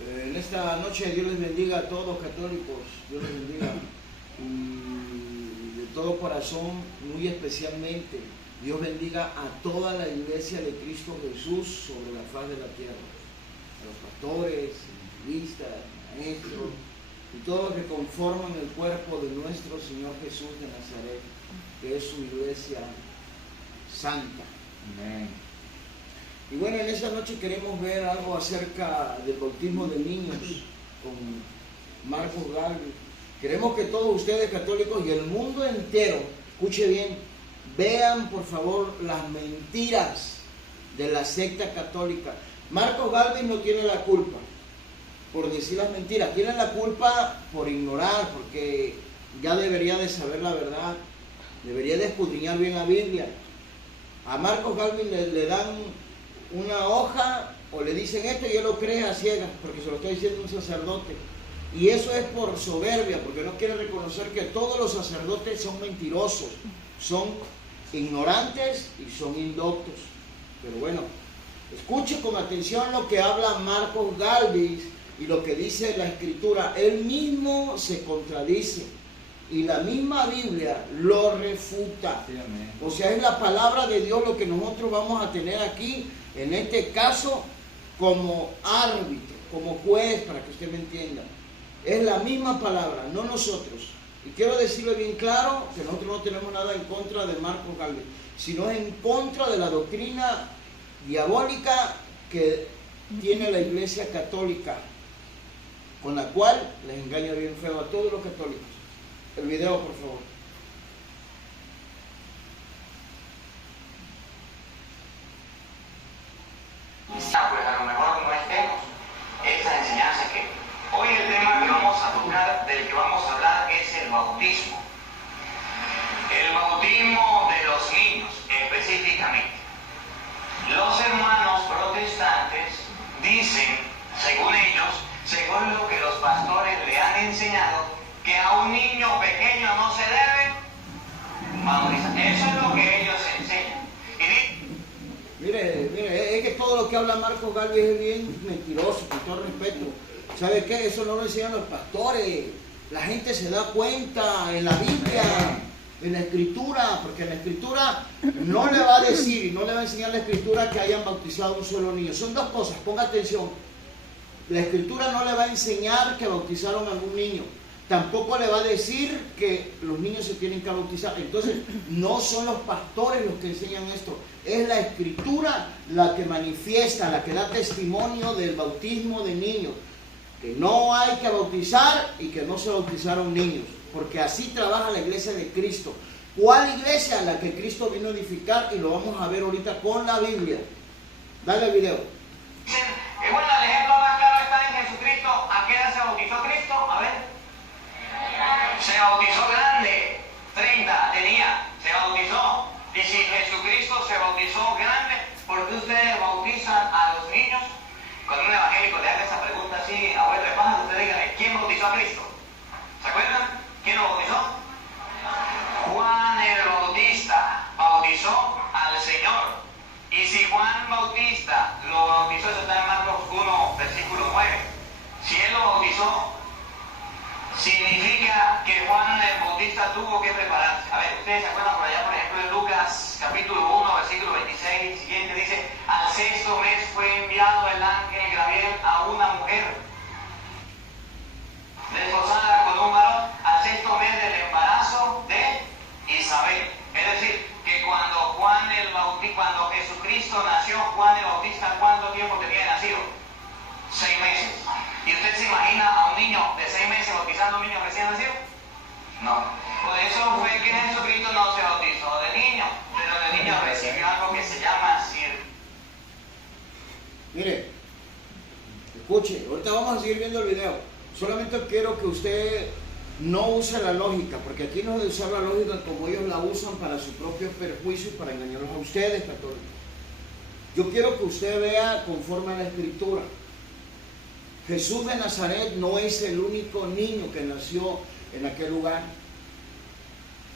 En esta noche Dios les bendiga a todos los católicos, Dios les bendiga y de todo corazón, muy especialmente, Dios bendiga a toda la iglesia de Cristo Jesús sobre la faz de la tierra, a los pastores, evangelistas, maestros y todos los que conforman el cuerpo de nuestro Señor Jesús de Nazaret, que es su iglesia santa. Amén. Y bueno, en esta noche queremos ver algo acerca del bautismo de niños con Marcos Galvez. Queremos que todos ustedes católicos y el mundo entero, escuche bien, vean por favor las mentiras de la secta católica. Marcos Galvez no tiene la culpa por decir las mentiras, tiene la culpa por ignorar, porque ya debería de saber la verdad, debería de escudriñar bien la Biblia. A Marcos Galvez le dan una hoja o le dicen esto y él lo cree a ciegas porque se lo está diciendo un sacerdote, y eso es por soberbia, porque no quiere reconocer que todos los sacerdotes son mentirosos, son ignorantes y son indoctos. Pero bueno, escuche con atención lo que habla Marcos Galvez y lo que dice la Escritura. Él mismo se contradice y la misma Biblia lo refuta. Sí, o sea, es la palabra de Dios lo que nosotros vamos a tener aquí, en este caso, como árbitro, como juez, para que usted me entienda. Es la misma palabra, no nosotros. Y quiero decirle bien claro que nosotros no tenemos nada en contra de Marcos Galvez, sino en contra de la doctrina diabólica que tiene la Iglesia Católica, con la cual les engaña bien feo a todos los católicos. El video, por favor. Pues a lo mejor no estemos esa enseñanza que hoy el tema que vamos a tocar, del que vamos a hablar, es el bautismo. El bautismo de los niños específicamente. Los hermanos protestantes dicen, según ellos, según lo que los pastores le han enseñado, que a un niño pequeño no se debe bautizar. Eso es lo que ellos enseñan. Mire, es que todo lo que habla Marcos Galvez es bien mentiroso, con todo respeto. ¿Sabe qué? Eso no lo enseñan los pastores. La gente se da cuenta en la Biblia, en la Escritura, porque en la Escritura no le va a decir y no le va a enseñar la Escritura que hayan bautizado a un solo niño. Son dos cosas, ponga atención. La Escritura no le va a enseñar que bautizaron a algún niño. Tampoco le va a decir que los niños se tienen que bautizar. Entonces, no son los pastores los que enseñan esto. Es la Escritura la que manifiesta, la que da testimonio del bautismo de niños. Que no hay que bautizar y que no se bautizaron niños. Porque así trabaja la iglesia de Cristo. ¿Cuál iglesia? La que Cristo vino a edificar, y lo vamos a ver ahorita con la Biblia. Dale el video. Bueno, el ejemplo más claro está en Jesucristo. ¿A qué edad se bautizó Cristo? A ver. Se bautizó grande, 30 tenía, se bautizó. Y si Jesucristo se bautizó grande, ¿por qué ustedes bautizan a los niños? Cuando un evangélico le haga esa pregunta así, abuelo de paja, usted dígale, ¿quién bautizó a Cristo? ¿Se acuerdan? ¿Quién lo bautizó? Juan el Bautista bautizó al Señor. Y si Juan Bautista lo bautizó, eso está en Marcos 1, versículo 9. Si él lo bautizó, significa que Juan el Bautista tuvo que prepararse. A ver, ustedes se acuerdan por allá, por ejemplo, en Lucas capítulo 1, versículo 26 y siguiente, dice, al sexto mes fue enviado el ángel Gabriel a una mujer desposada con un varón, al sexto mes del embarazo de Isabel. Es decir, que cuando cuando Jesucristo nació, Juan el Bautista, ¿cuánto tiempo tenía de nacido? 6 meses. ¿Y usted se imagina a un niño de 6 meses bautizando a un niño recién nacido? No. Por eso fue que Jesucristo no se bautizó de niño, pero de niño recibió algo que se llama circo. Mire, escuche, ahorita vamos a seguir viendo el video. Solamente quiero que usted no use la lógica, porque aquí no es de usar la lógica como ellos la usan para su propio perjuicio y para engañarlos a ustedes, católicos. Yo quiero que usted vea conforme a la Escritura. Jesús de Nazaret no es el único niño que nació en aquel lugar.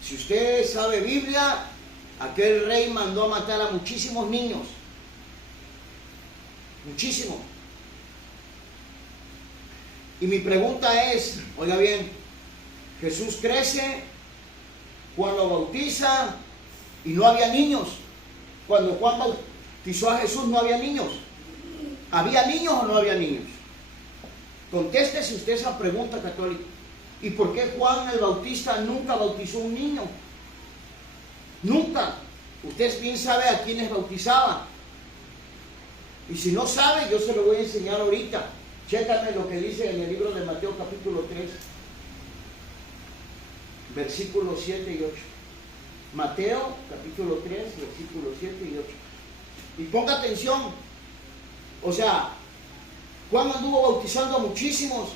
Si usted sabe Biblia, aquel rey mandó a matar a muchísimos niños. Muchísimos. Y mi pregunta es, oiga bien, Jesús crece, Juan lo bautiza y no había niños. Cuando Juan bautizó a Jesús no había niños. ¿Había niños o no había niños? Contéstese usted esa pregunta, católico. ¿Y por qué Juan el Bautista nunca bautizó un niño? Nunca. Usted bien sabe a quiénes bautizaba. Y si no sabe, yo se lo voy a enseñar ahorita. Chécame lo que dice en el libro de Mateo capítulo 3, versículos 7 y 8. Mateo capítulo 3, versículos 7 y 8. Y ponga atención. O sea, Juan anduvo bautizando a muchísimos,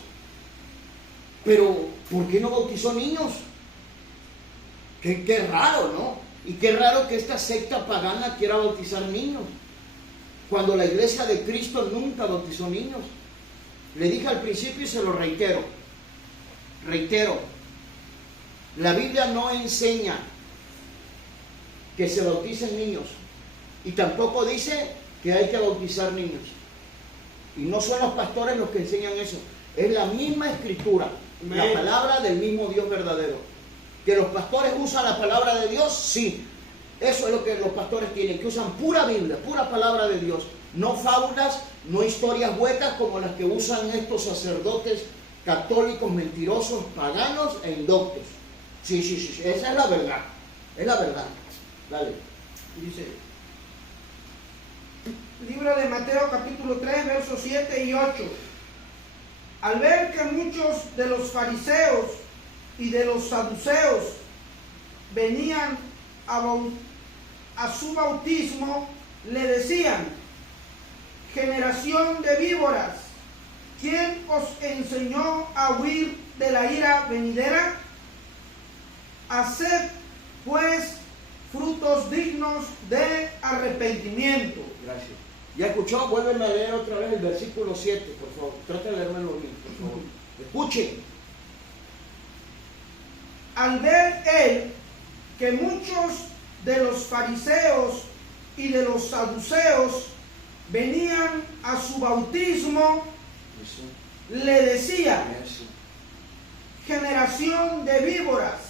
pero ¿por qué no bautizó niños? Qué raro, ¿no? Y qué raro que esta secta pagana quiera bautizar niños, cuando la iglesia de Cristo nunca bautizó niños. Le dije al principio y se lo reitero. La Biblia no enseña que se bauticen niños, y tampoco dice que hay que bautizar niños. Y no son los pastores los que enseñan eso, es la misma escritura, la palabra del mismo Dios verdadero. ¿Que los pastores usan la palabra de Dios? Sí, eso es lo que los pastores tienen, que usan pura Biblia, pura palabra de Dios, no fábulas, no historias huecas como las que usan estos sacerdotes católicos mentirosos, paganos e indoctos. Sí, esa es la verdad, es la verdad. Dale. Dice, libro de Mateo capítulo 3, versos 7 y 8. Al ver que muchos de los fariseos y de los saduceos venían a su bautismo, le decían: generación de víboras, ¿quién os enseñó a huir de la ira venidera? Haced pues frutos dignos de arrepentimiento. Gracias. ¿Ya escuchó? Vuélveme a leer otra vez el versículo 7, por favor. Trata de leérmelo bien, por favor. Escuchen. Al ver él que muchos de los fariseos y de los saduceos venían a su bautismo, Eso. le decía: Eso. generación de víboras,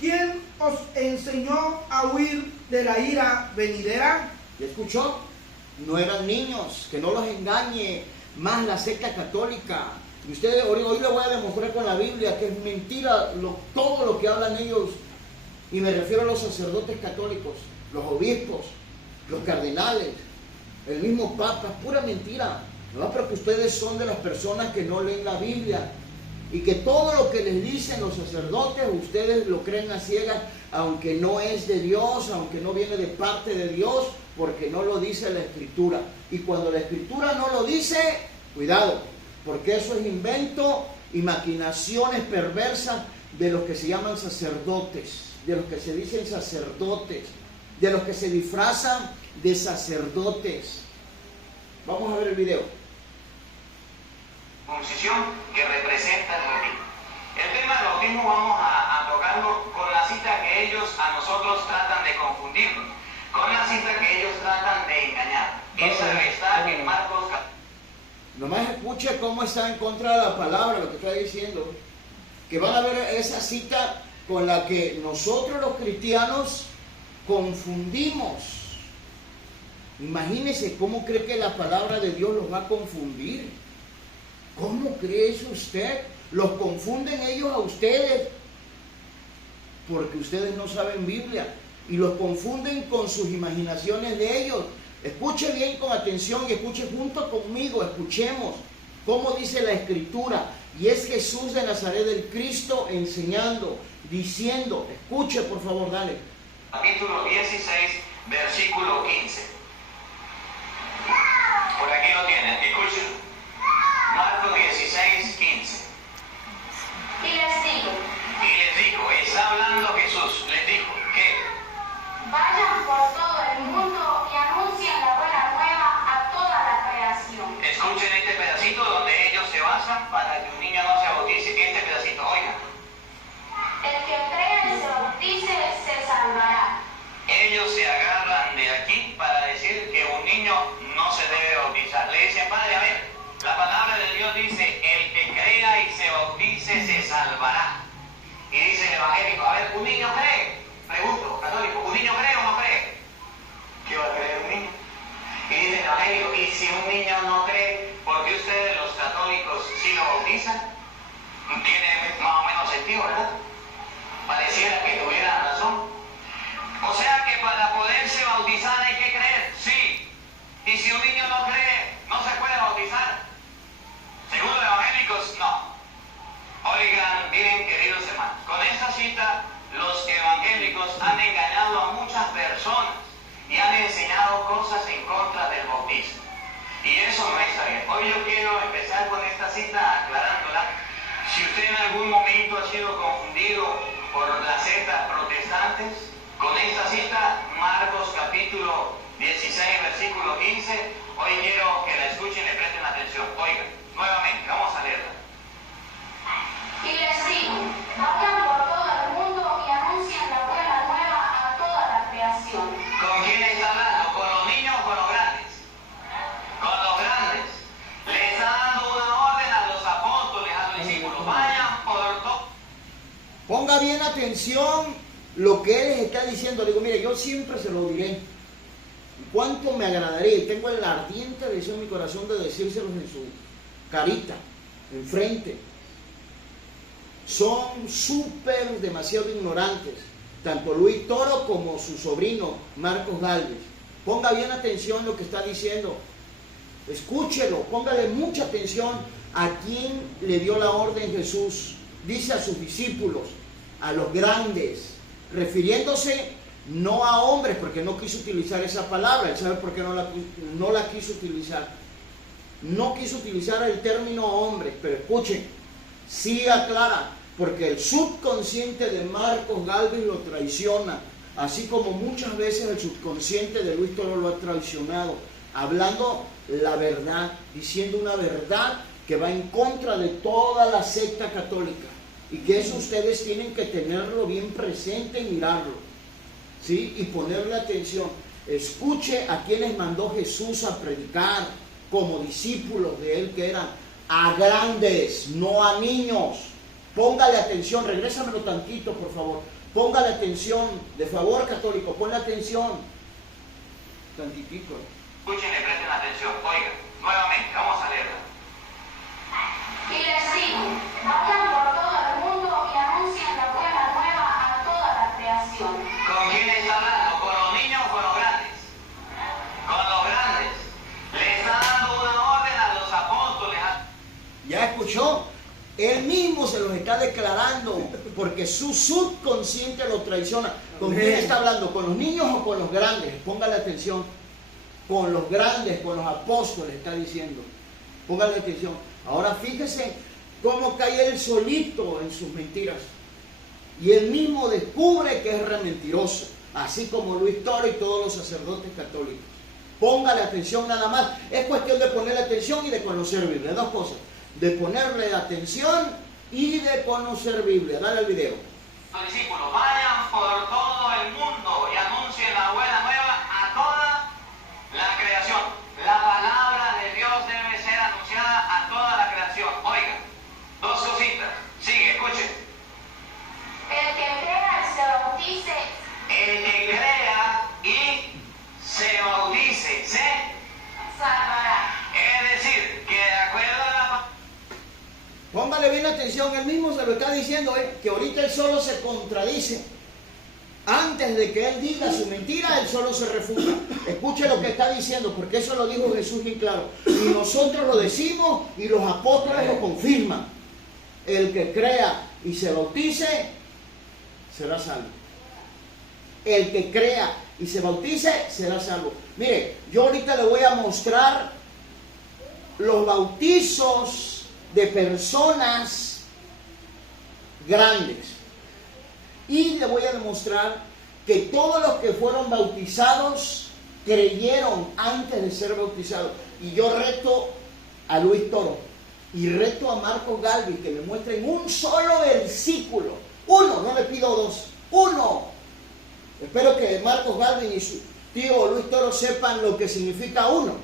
¿quién os enseñó a huir de la ira venidera? ¿Ya escuchó? No eran niños, que no los engañe más la secta católica. Y ustedes, hoy le voy a demostrar con la Biblia que es mentira todo lo que hablan ellos. Y me refiero a los sacerdotes católicos, los obispos, los cardenales, el mismo Papa, es pura mentira. No, pero que ustedes son de las personas que no leen la Biblia y que todo lo que les dicen los sacerdotes, ustedes lo creen a ciegas, aunque no es de Dios, aunque no viene de parte de Dios, porque no lo dice la Escritura. Y cuando la Escritura no lo dice, cuidado, porque eso es invento y maquinaciones perversas de los que se llaman sacerdotes, de los que se dicen sacerdotes, de los que se disfrazan de sacerdotes. Vamos a ver el video. Circuncisión que representa el bautismo. El tema del bautismo vamos a tocarlo con la cita que ellos a nosotros tratan de confundirnos, con la cita que ellos tratan de engañar. Esa está en Marcos. Nomás escuche cómo está en contra de la palabra, lo que está diciendo. Que van a ver esa cita con la que nosotros los cristianos confundimos. Imagínese cómo cree que la palabra de Dios los va a confundir. ¿Cómo cree eso usted? Los confunden ellos a ustedes porque ustedes no saben Biblia y los confunden con sus imaginaciones de ellos. Escuche bien con atención y escuche junto conmigo, escuchemos cómo dice la Escritura. Y es Jesús de Nazaret, el Cristo, enseñando, diciendo, escuche por favor, dale. Capítulo 16, versículo 15. Por aquí lo tienen, escuchen. Marcos 16, 15. Y les digo, está hablando Jesús, les dijo que vayan por todo el mundo y anuncien la buena nueva a toda la creación. escuchen este pedacito donde ellos se basan para que un niño no se bautice. Este pedacito, oigan. El que crea y se bautice se salvará. Ellos se agarran de aquí para decir que un niño no se debe bautizar. Le ¿Un niño cree? Pregunto, católico, ¿un niño cree o no cree? ¿Qué va a creer un niño? Y dice el Evangelio, y si un niño no cree, ¿por qué ustedes los católicos sí lo bautizan? Tiene más o menos sentido, ¿verdad? Pareciera que tuviera razón. O sea que para poderse bautizar hay que creer, sí. Y si un niño no cree, no se puede bautizar. Según los evangélicos, no. Oigan bien, queridos hermanos, con esta cita los evangélicos han engañado a muchas personas y han enseñado cosas en contra del bautismo. Y eso no está bien. Hoy yo quiero empezar con esta cita aclarándola. Si usted en algún momento ha sido confundido por las sectas protestantes, con esta cita, Marcos capítulo 16, versículo 15, hoy quiero que la escuchen y le presten atención. Oigan, nuevamente, vamos a leerla. Y les digo, vayan por todo el mundo y anuncien la buena nueva a toda la creación. ¿Con quién está hablando? ¿Con los niños o con los grandes? Con los grandes. Le está dando una orden a los apóstoles, a los discípulos. Vayan por todo. Ponga bien atención lo que Él les está diciendo. Le digo, mire, yo siempre se lo diré. ¿Cuánto me agradaría? Y tengo el ardiente deseo en mi corazón de decírselos en su carita, enfrente. Son súper demasiado ignorantes, tanto Luis Toro como su sobrino Marcos Gálvez. Ponga bien atención lo que está diciendo. Escúchelo, póngale mucha atención a quién le dio la orden Jesús. Dice a sus discípulos, a los grandes, refiriéndose no a hombres, porque no quiso utilizar esa palabra. Él sabe por qué no la quiso utilizar. No quiso utilizar el término hombres, pero escuchen, sí aclara, porque el subconsciente de Marcos Gálvez lo traiciona, así como muchas veces el subconsciente de Luis Toro lo ha traicionado, hablando la verdad, diciendo una verdad que va en contra de toda la secta católica, y que eso ustedes tienen que tenerlo bien presente y mirarlo, ¿sí? Y ponerle atención. Escuche a quienes mandó Jesús a predicar como discípulos de Él, que eran a grandes, no a niños. Póngale atención, regrésamelo tantito, por favor. Póngale atención, de favor, católico, ponle atención. Tantitico. Escuchen y presten atención. Oigan, nuevamente, vamos a leerla. Y les digo, vayan por todo el mundo y anuncien la buena nueva a toda la creación. ¿Con quién está hablando? ¿Con los niños o con los grandes? Con los grandes. Le está dando una orden a los apóstoles. ¿Ya escuchó? Él mismo se los está declarando, porque su subconsciente lo traiciona. ¿Con quién está hablando? ¿Con los niños o con los grandes? Póngale atención. Con los grandes, con los apóstoles, está diciendo. Póngale atención. Ahora fíjese cómo cae él solito en sus mentiras. Y él mismo descubre que es re mentiroso, así como Luis Toro y todos los sacerdotes católicos. Póngale atención nada más. Es cuestión de ponerle atención y de conocer Biblia. Dos cosas. De ponerle atención y de conocer Biblia. Dale al video. Los discípulos, vayan por todo el mundo y anuncien la buena nueva a toda la creación. La palabra de Dios debe ser anunciada a toda la creación. Oigan, dos cositas. Sigue, escuchen. El que crea y se bautice, El que crea y se bautice, se salvará. es decir, que de acuerdo a la palabra. Póngale bien atención, él mismo se lo está diciendo, que ahorita él solo se contradice. Antes de que él diga su mentira, él solo se refuta. Escuche lo que está diciendo, porque eso lo dijo Jesús bien claro. Y nosotros lo decimos y los apóstoles lo confirman. El que crea y se bautice, será salvo. El que crea y se bautice, será salvo. Mire, yo ahorita le voy a mostrar los bautizos de personas grandes. Y le voy a demostrar que todos los que fueron bautizados creyeron antes de ser bautizados. Y yo reto a Luis Toro y reto a Marcos Gálvez que me muestren un solo versículo. Uno, no le pido dos, uno. Espero que Marcos Gálvez y su tío Luis Toro sepan lo que significa uno.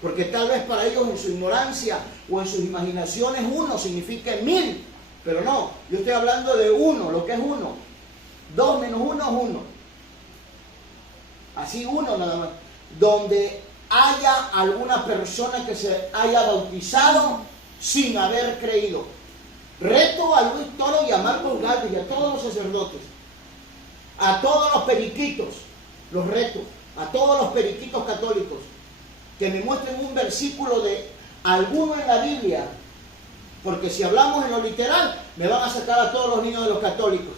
Porque tal vez para ellos en su ignorancia o en sus imaginaciones uno significa 1000. Pero no, yo estoy hablando de uno, lo que es uno. 2 menos 1 es 1. Así uno nada más. Donde haya alguna persona que se haya bautizado sin haber creído. Reto a Luis Toro y a Marcos Galvez y a todos los sacerdotes, a todos los periquitos, los reto, a todos los periquitos católicos, que me muestren un versículo de alguno en la Biblia, porque si hablamos en lo literal, me van a sacar a todos los niños de los católicos.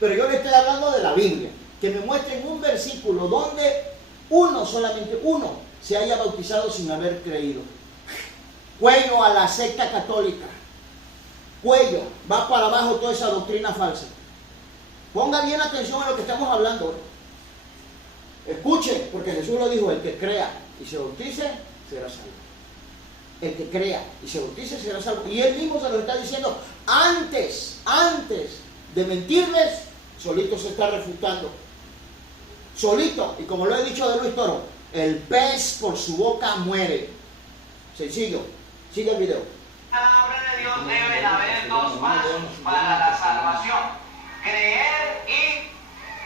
Pero yo le estoy hablando de la Biblia, que me muestren un versículo donde uno, solamente uno, se haya bautizado sin haber creído. Cuello a la secta católica. Cuello, va para abajo toda esa doctrina falsa. Ponga bien atención a lo que estamos hablando. Escuche, porque Jesús lo dijo, el que crea y se bautice, será salvo. El que crea y se bautice, será salvo. Y él mismo se lo está diciendo, antes de mentirles, solito se está refutando. Solito, y como lo he dicho de Luis Toro, el pez por su boca muere. Sencillo. Sigue el video. La palabra de Dios deben haber dos pasos para la salvación: creer y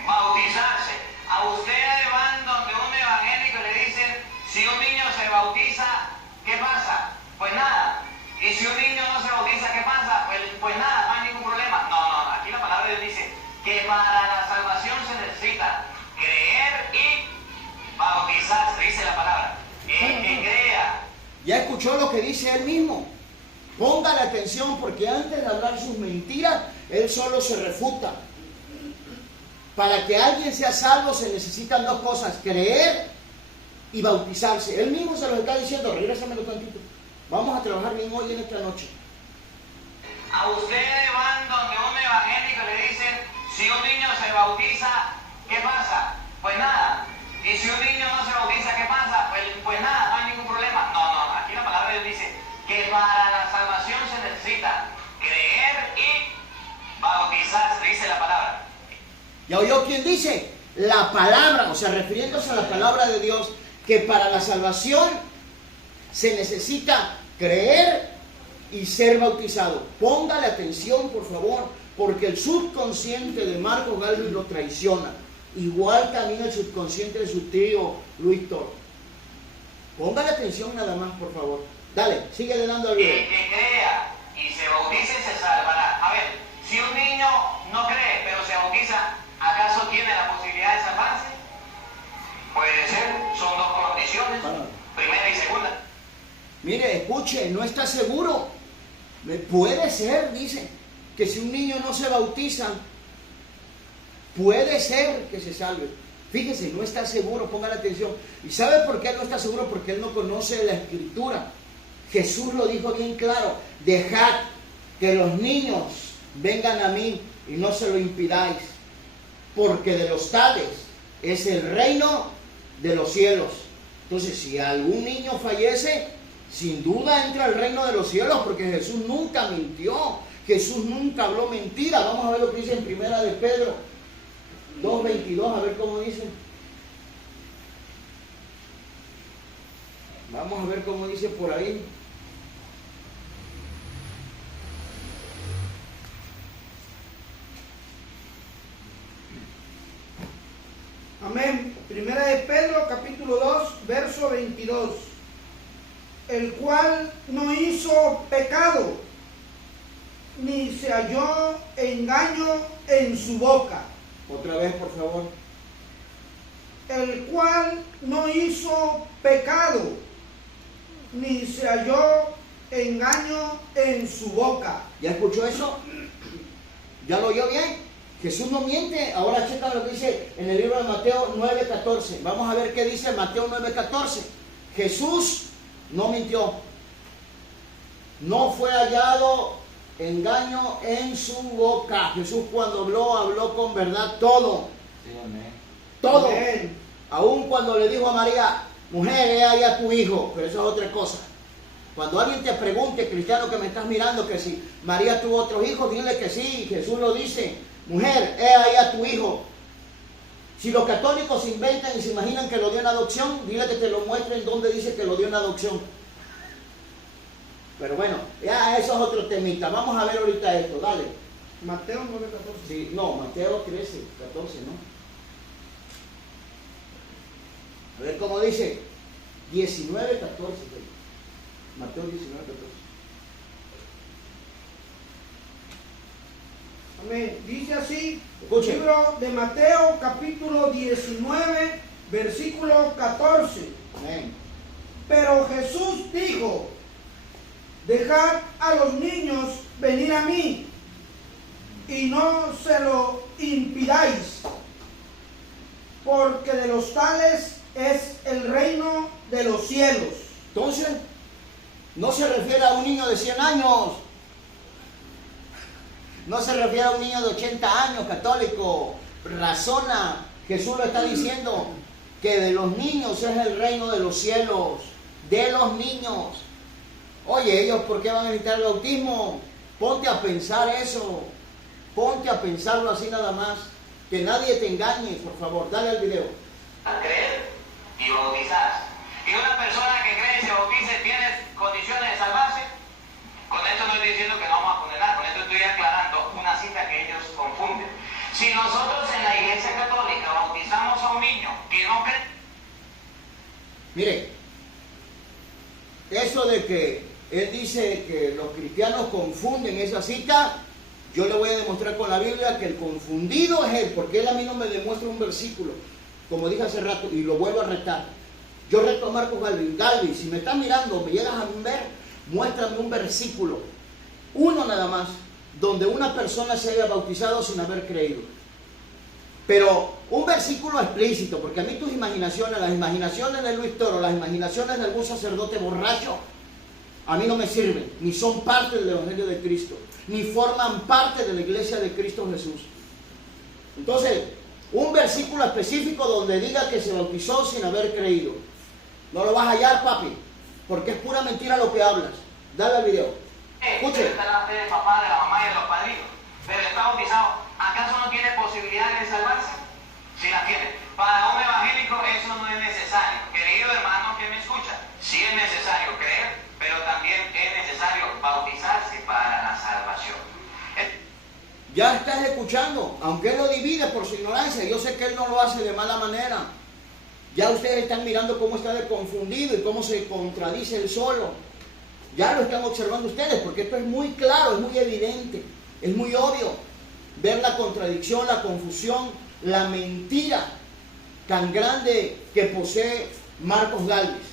bautizarse. A ustedes van donde un evangélico y le dicen, si un niño se bautiza, ¿qué pasa? Pues nada. Y si un niño no se bautiza, ¿qué pasa? Pues nada, no hay ningún problema. No, aquí la palabra de Dios dice que para la salvación se necesita creer y bautizarse, dice la palabra. El que crea. Ya escuchó lo que dice él mismo. Póngale atención, porque antes de hablar sus mentiras, él solo se refuta. Para que alguien sea salvo se necesitan dos cosas: creer y bautizarse. Él mismo se lo está diciendo. Regrésamelo tantito. Vamos a trabajar bien hoy en esta noche. A ustedes van donde un evangélico y le dicen, si un niño se bautiza, ¿qué pasa? Pues nada. Y si un niño no se bautiza, ¿qué pasa? Pues nada, no hay ningún problema. No, aquí la palabra de Dios dice que para la salvación se necesita creer y bautizarse, dice la palabra. ¿Ya oyó quién dice? La palabra, o sea, refiriéndose a la palabra de Dios, que para la salvación se necesita creer y ser bautizado. Póngale atención, por favor, porque el subconsciente de Marcos Galvez lo traiciona. Igual también el subconsciente de su tío Luis Toro. Póngale atención nada más, por favor. Dale, síguele dando al video. El que crea y se bautice se salvará. A ver, si un niño no cree pero se bautiza, ¿acaso tiene la posibilidad de salvarse? Puede ser, son dos condiciones, primera y segunda. Mire, escuche, no está seguro. Puede ser, dice, que si un niño no se bautiza, puede ser que se salve. Fíjese, no está seguro, póngale atención. ¿Y sabe por qué él no está seguro? Porque él no conoce la Escritura. Jesús lo dijo bien claro: dejad que los niños vengan a mí y no se lo impidáis, porque de los tales es el reino de los cielos. Entonces, si algún niño fallece, sin duda entra al reino de los cielos, porque Jesús nunca mintió, Jesús nunca habló mentira. Vamos a ver lo que dice en Primera de Pedro 2:22, a ver cómo dice. Vamos a ver cómo dice por ahí. Amén. Primera de Pedro, capítulo 2, verso 22. El cual no hizo pecado, ni se halló engaño en su boca. Otra vez, por favor. El cual no hizo pecado, ni se halló engaño en su boca. ¿Ya escuchó eso? ¿Ya lo oyó bien? Jesús no miente. Ahora checa lo que dice en el libro de Mateo 9:14. Vamos a ver qué dice Mateo 9:14. Jesús no mintió. No fue hallado engaño en su boca. Jesús cuando habló con verdad todo. Sí, amén. Todo. Amén. Aún cuando le dijo a María, mujer, he ahí a tu hijo. Pero eso es otra cosa. Cuando alguien te pregunte, cristiano que me estás mirando, que si María tuvo otros hijos, dile que sí. Jesús lo dice. Mujer, he ahí a tu hijo. Si los católicos se inventan y se imaginan que lo dio en adopción, dile que te lo muestren donde dice que lo dio en adopción. Pero bueno, ya eso es otro temita. Vamos a ver ahorita esto, dale. Mateo 9:14. Sí, no, Mateo 13, 14, ¿no? A ver cómo dice. 19, 14. Mateo 19, 14. Amén. Dice así, Escuche. libro de Mateo, capítulo 19, versículo 14. Amén. Pero Jesús dijo, dejad a los niños venir a mí y no se lo impidáis, porque de los tales es el reino de los cielos. Entonces, no se refiere a un niño de 100 años. No se refiere a un niño de 80 años, católico. Razona. Jesús lo está diciendo, que de los niños es el reino de los cielos. De los niños. Oye, ¿ellos por qué van a necesitar el bautismo? Ponte a pensar eso. Ponte a pensarlo así nada más. Que nadie te engañe, por favor. Dale al video. A creer y bautizarse. Y una persona que cree y se bautice tiene condiciones de salvarse. Con esto no estoy diciendo que no vamos a condenar, con esto estoy aclarando una cita que ellos confunden. Si nosotros en la Iglesia Católica bautizamos a un niño que no cree... Mire, eso de que él dice que los cristianos confunden esa cita, yo le voy a demostrar con la Biblia que el confundido es él, porque él a mí no me demuestra un versículo, como dije hace rato, y lo vuelvo a retar. Yo reto a Marcos Galvin. Galvin, si me estás mirando, me llegas a ver, muéstrame un versículo, uno nada más, donde una persona se haya bautizado sin haber creído. Pero un versículo explícito, porque a mí tus imaginaciones, las imaginaciones de Luis Toro, las imaginaciones de algún sacerdote borracho, a mí no me sirven, ni son parte del Evangelio de Cristo, ni forman parte de la Iglesia de Cristo Jesús. Entonces, un versículo específico donde diga que se bautizó sin haber creído, no lo vas a hallar, papi, porque es pura mentira lo que hablas. Dale al video. Escuche. Está la fe del papá, de la mamá y de los padrinos, pero está bautizado. ¿Acaso no tiene posibilidades de salvarse? Sí la tiene. Para un evangélico eso no es necesario. Querido hermano que me escucha, sí es necesario creer, pero también es necesario bautizarse para la salvación. Ya estás escuchando, aunque él lo divide por su ignorancia, yo sé que él no lo hace de mala manera. Ya ustedes están mirando cómo está de confundido y cómo se contradice él solo. Ya lo están observando ustedes, porque esto es muy claro, es muy evidente, es muy obvio. Ver la contradicción, la confusión, la mentira tan grande que posee Marcos Galvez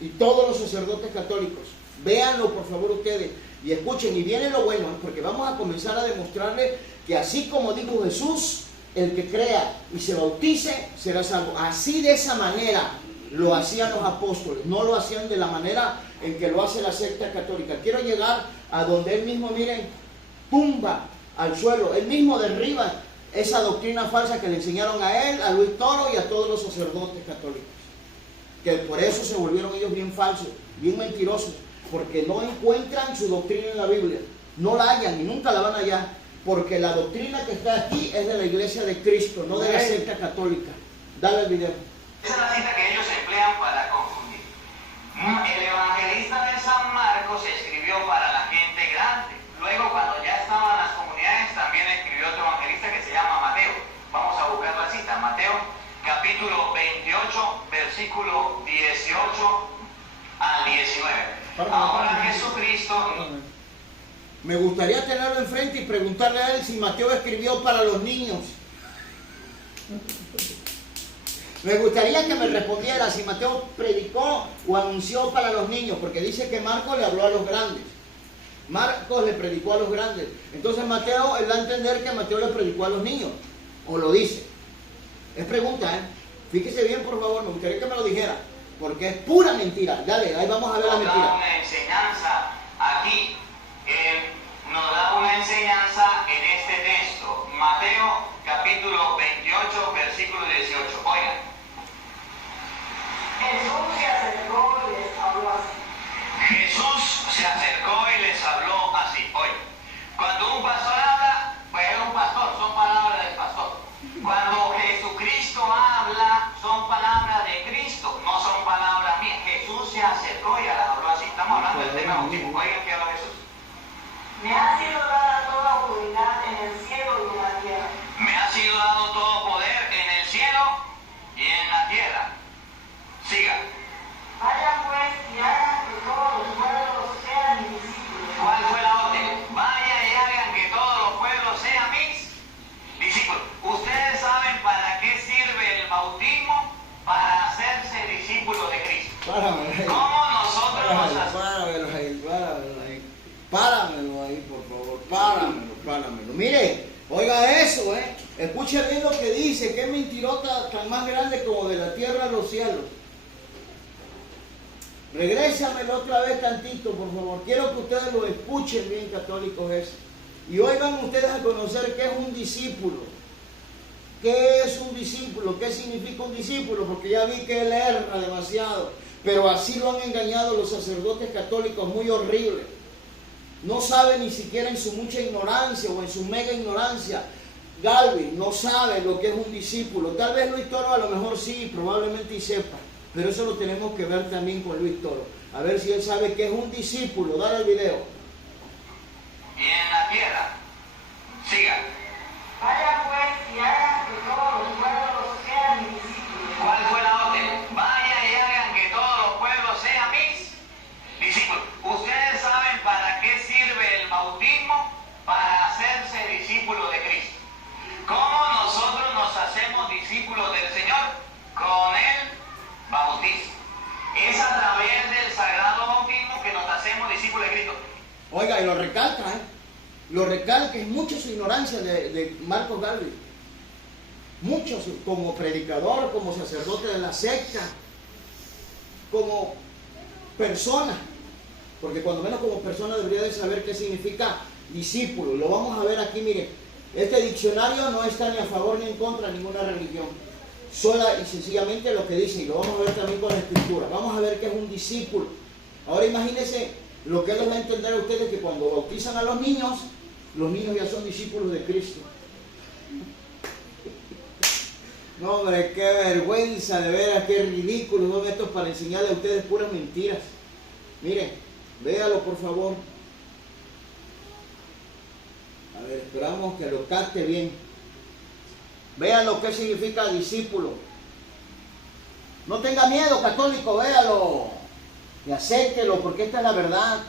y todos los sacerdotes católicos. Véanlo por favor ustedes y escuchen, y viene lo bueno, porque vamos a comenzar a demostrarles que así como dijo Jesús, el que crea y se bautice será salvo. Así, de esa manera lo hacían los apóstoles, no lo hacían de la manera en que lo hace la secta católica. Quiero llegar a donde él mismo, miren, tumba al suelo, él mismo derriba esa doctrina falsa que le enseñaron a él, a Luis Toro y a todos los sacerdotes católicos, que por eso se volvieron ellos bien falsos, bien mentirosos, porque no encuentran su doctrina en la Biblia, no la hallan y nunca la van a hallar, porque la doctrina que está aquí es de la Iglesia de Cristo, no de la secta católica. Dale el video. Esa es la cita que ellos emplean para confundir. El evangelista de San Marcos escribió para la gente grande. Luego, cuando ya estaban las comunidades, también escribió otro evangelista que se llama Mateo. Vamos a buscar la cita. Mateo, capítulo 28, versículo 18 al 19. Ahora Jesucristo... Me gustaría tenerlo enfrente y preguntarle a él si Mateo escribió para los niños. Me gustaría que me respondiera si Mateo predicó o anunció para los niños, porque dice que Marcos le habló a los grandes. Marcos le predicó a los grandes. Entonces Mateo, él da a entender que Mateo le predicó a los niños. O lo dice. Es pregunta, ¿eh? Fíjese bien, por favor, me gustaría que me lo dijera. Porque es pura mentira. Dale, ahí vamos a ver la Nos da mentira. una enseñanza aquí. Nos da una enseñanza en este texto. Mateo, capítulo 28, versículo 18. Oigan. Jesús se acercó y les habló así. Jesús se acercó y les habló así. Oye, cuando un pastor habla, pues es un pastor, son palabras del pastor. Cuando Jesucristo habla, son palabras de Cristo, no son palabras mías. Jesús se acercó y les habló así. Estamos hablando del tema bautismo. Oigan, ¿qué habla Jesús? Me ha sido dada toda autoridad cosas. Páramelo ahí, por favor, páramelo. Mire, oiga eso, escuche bien lo que dice, que es mentirota tan más grande como de la tierra a los cielos. Regrésamelo otra vez tantito, por favor. Quiero que ustedes lo escuchen bien, católicos, eso. Y hoy van ustedes a conocer qué es un discípulo. ¿Qué es un discípulo? ¿Qué significa un discípulo? Porque ya vi que él erra demasiado. Pero así lo han engañado los sacerdotes católicos, muy horrible. No sabe ni siquiera en su mucha ignorancia o en su mega ignorancia. Galvin no sabe lo que es un discípulo. Tal vez Luis Toro a lo mejor sí, probablemente y sepa. Pero eso lo tenemos que ver también con Luis Toro. A ver si él sabe qué es un discípulo. Dale el video. Y en la tierra. Siga. Vayan pues y hagan que todos los pueblos sean mis discípulos. ¿Cuál fue la orden? Vayan y hagan que todos los pueblos sean mis discípulos. Ustedes saben para qué sirve el bautismo, para hacerse discípulos de Cristo. ¿Cómo nosotros nos hacemos discípulos del Señor? Con el bautismo. Es a través del sagrado bautismo que nos hacemos discípulos de Cristo. Oiga, y lo recalca, Lo recalca, es mucha su ignorancia de Marcos Galvin. Mucho, como predicador, como sacerdote de la secta, como persona. Porque cuando menos como persona debería de saber qué significa discípulo. Lo vamos a ver aquí, miren. Este diccionario no está ni a favor ni en contra de ninguna religión. Sola y sencillamente lo que dice, y lo vamos a ver también con la escritura. Vamos a ver qué es un discípulo. Ahora imagínense lo que les va a entender a ustedes, que cuando bautizan a los niños ya son discípulos de Cristo. No, hombre, qué vergüenza, de veras, qué ridículos son estos para enseñarles a ustedes puras mentiras. Miren, véalo por favor. A ver, esperamos que lo capte bien. Vean lo que significa discípulo. No tenga miedo, católico, véalo. Y acéptelo, porque esta es la verdad.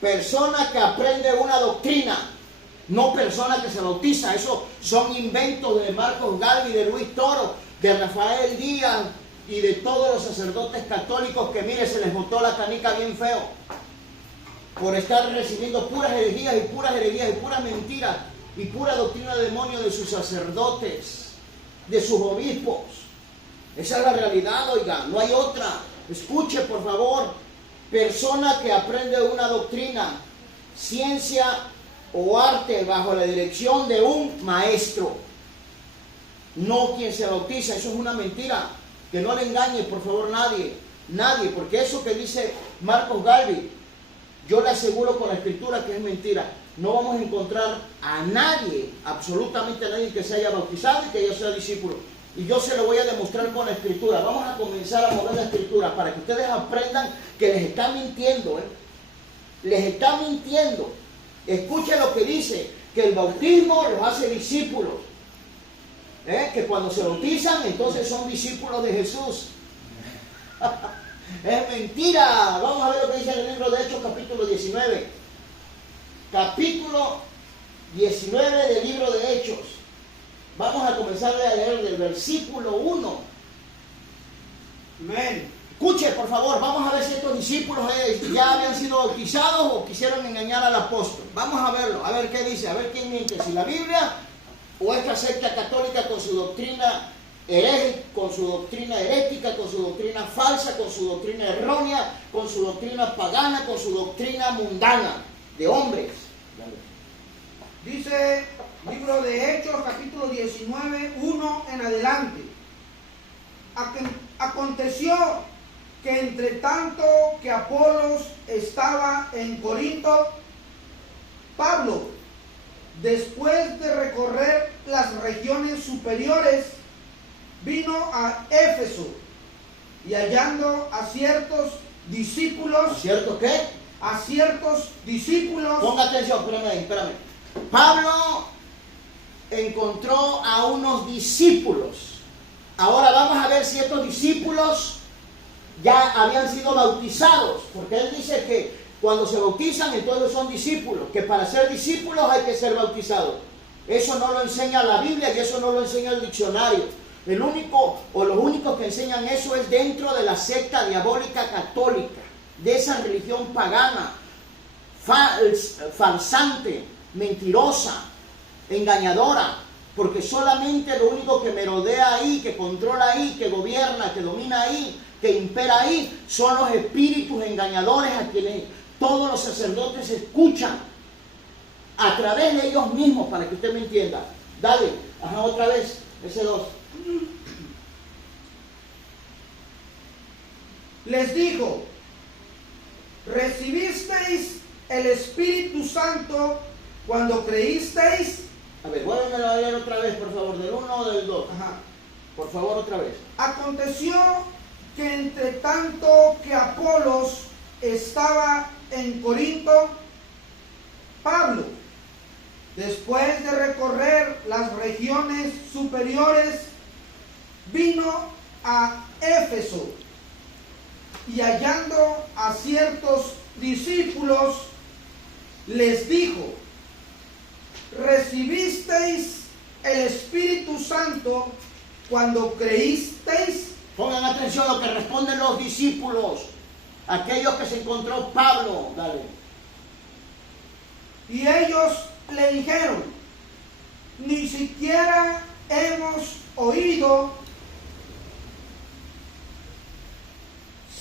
Persona que aprende una doctrina, no persona que se bautiza. Eso son inventos de Marcos Galvin, de Luis Toro, de Rafael Díaz y de todos los sacerdotes católicos que, mire, se les botó la canica bien feo por estar recibiendo puras herejías y puras mentiras y pura doctrina de demonio de sus sacerdotes, de sus obispos. Esa es la realidad, oiga, no hay otra. Escuche, por favor. Persona que aprende una doctrina, ciencia o arte bajo la dirección de un maestro. No quien se bautiza, eso es una mentira. Que no le engañe, por favor, nadie, porque eso que dice Marcos Galvin, yo le aseguro con la escritura que es mentira. No vamos a encontrar a nadie, absolutamente a nadie que se haya bautizado y que ya sea discípulo. Y yo se lo voy a demostrar con la escritura. Vamos a comenzar a mover la escritura para que ustedes aprendan que les está mintiendo. Les está mintiendo. Escuchen lo que dice, que el bautismo los hace discípulos. Que cuando se bautizan, entonces son discípulos de Jesús. Es mentira. Vamos a ver lo que dice en el libro de Hechos, capítulo 19. Capítulo 19 del libro de Hechos. Vamos a comenzar a leer del versículo 1. Amén. Escuche, por favor, vamos a ver si estos discípulos ya habían sido bautizados o quisieron engañar al apóstol. Vamos a verlo, a ver qué dice, a ver quién miente, si la Biblia o esta secta católica con su doctrina herética, con su doctrina herética, con su doctrina falsa, con su doctrina errónea, con su doctrina pagana, con su doctrina mundana de hombres. Dice libro de Hechos, capítulo 19, 1 en adelante. Aconteció que entre tanto que Apolos estaba en Corinto, Pablo, después de recorrer las regiones superiores, vino a Éfeso y hallando a ciertos discípulos. ¿A cierto qué? A ciertos discípulos. Ponga atención, espérame. Pablo encontró a unos discípulos. Ahora vamos a ver si estos discípulos ya habían sido bautizados, porque él dice que cuando se bautizan entonces son discípulos, que para ser discípulos hay que ser bautizados. Eso no lo enseña la Biblia y eso no lo enseña el diccionario. El único o los únicos que enseñan eso es dentro de la secta diabólica católica, de esa religión pagana, farsante, mentirosa, engañadora, porque solamente lo único que merodea ahí, que controla ahí, que gobierna, que domina ahí, que impera ahí, son los espíritus engañadores a quienes todos los sacerdotes escuchan a través de ellos mismos, para que usted me entienda. Dale, ajá, otra vez, ese 2. Les dijo, ¿recibisteis el Espíritu Santo cuando creísteis? A ver, vuélveme a leer otra vez, por favor, del 1 o del 2. Ajá. Por favor, otra vez. Aconteció que entre tanto que Apolos estaba en Corinto, Pablo, después de recorrer las regiones superiores, vino a Éfeso y hallando a ciertos discípulos, les dijo, ¿recibisteis el Espíritu Santo cuando creísteis? Pongan atención a lo que responden los discípulos, aquellos que se encontró Pablo. Dale. Y ellos le dijeron, ni siquiera hemos oído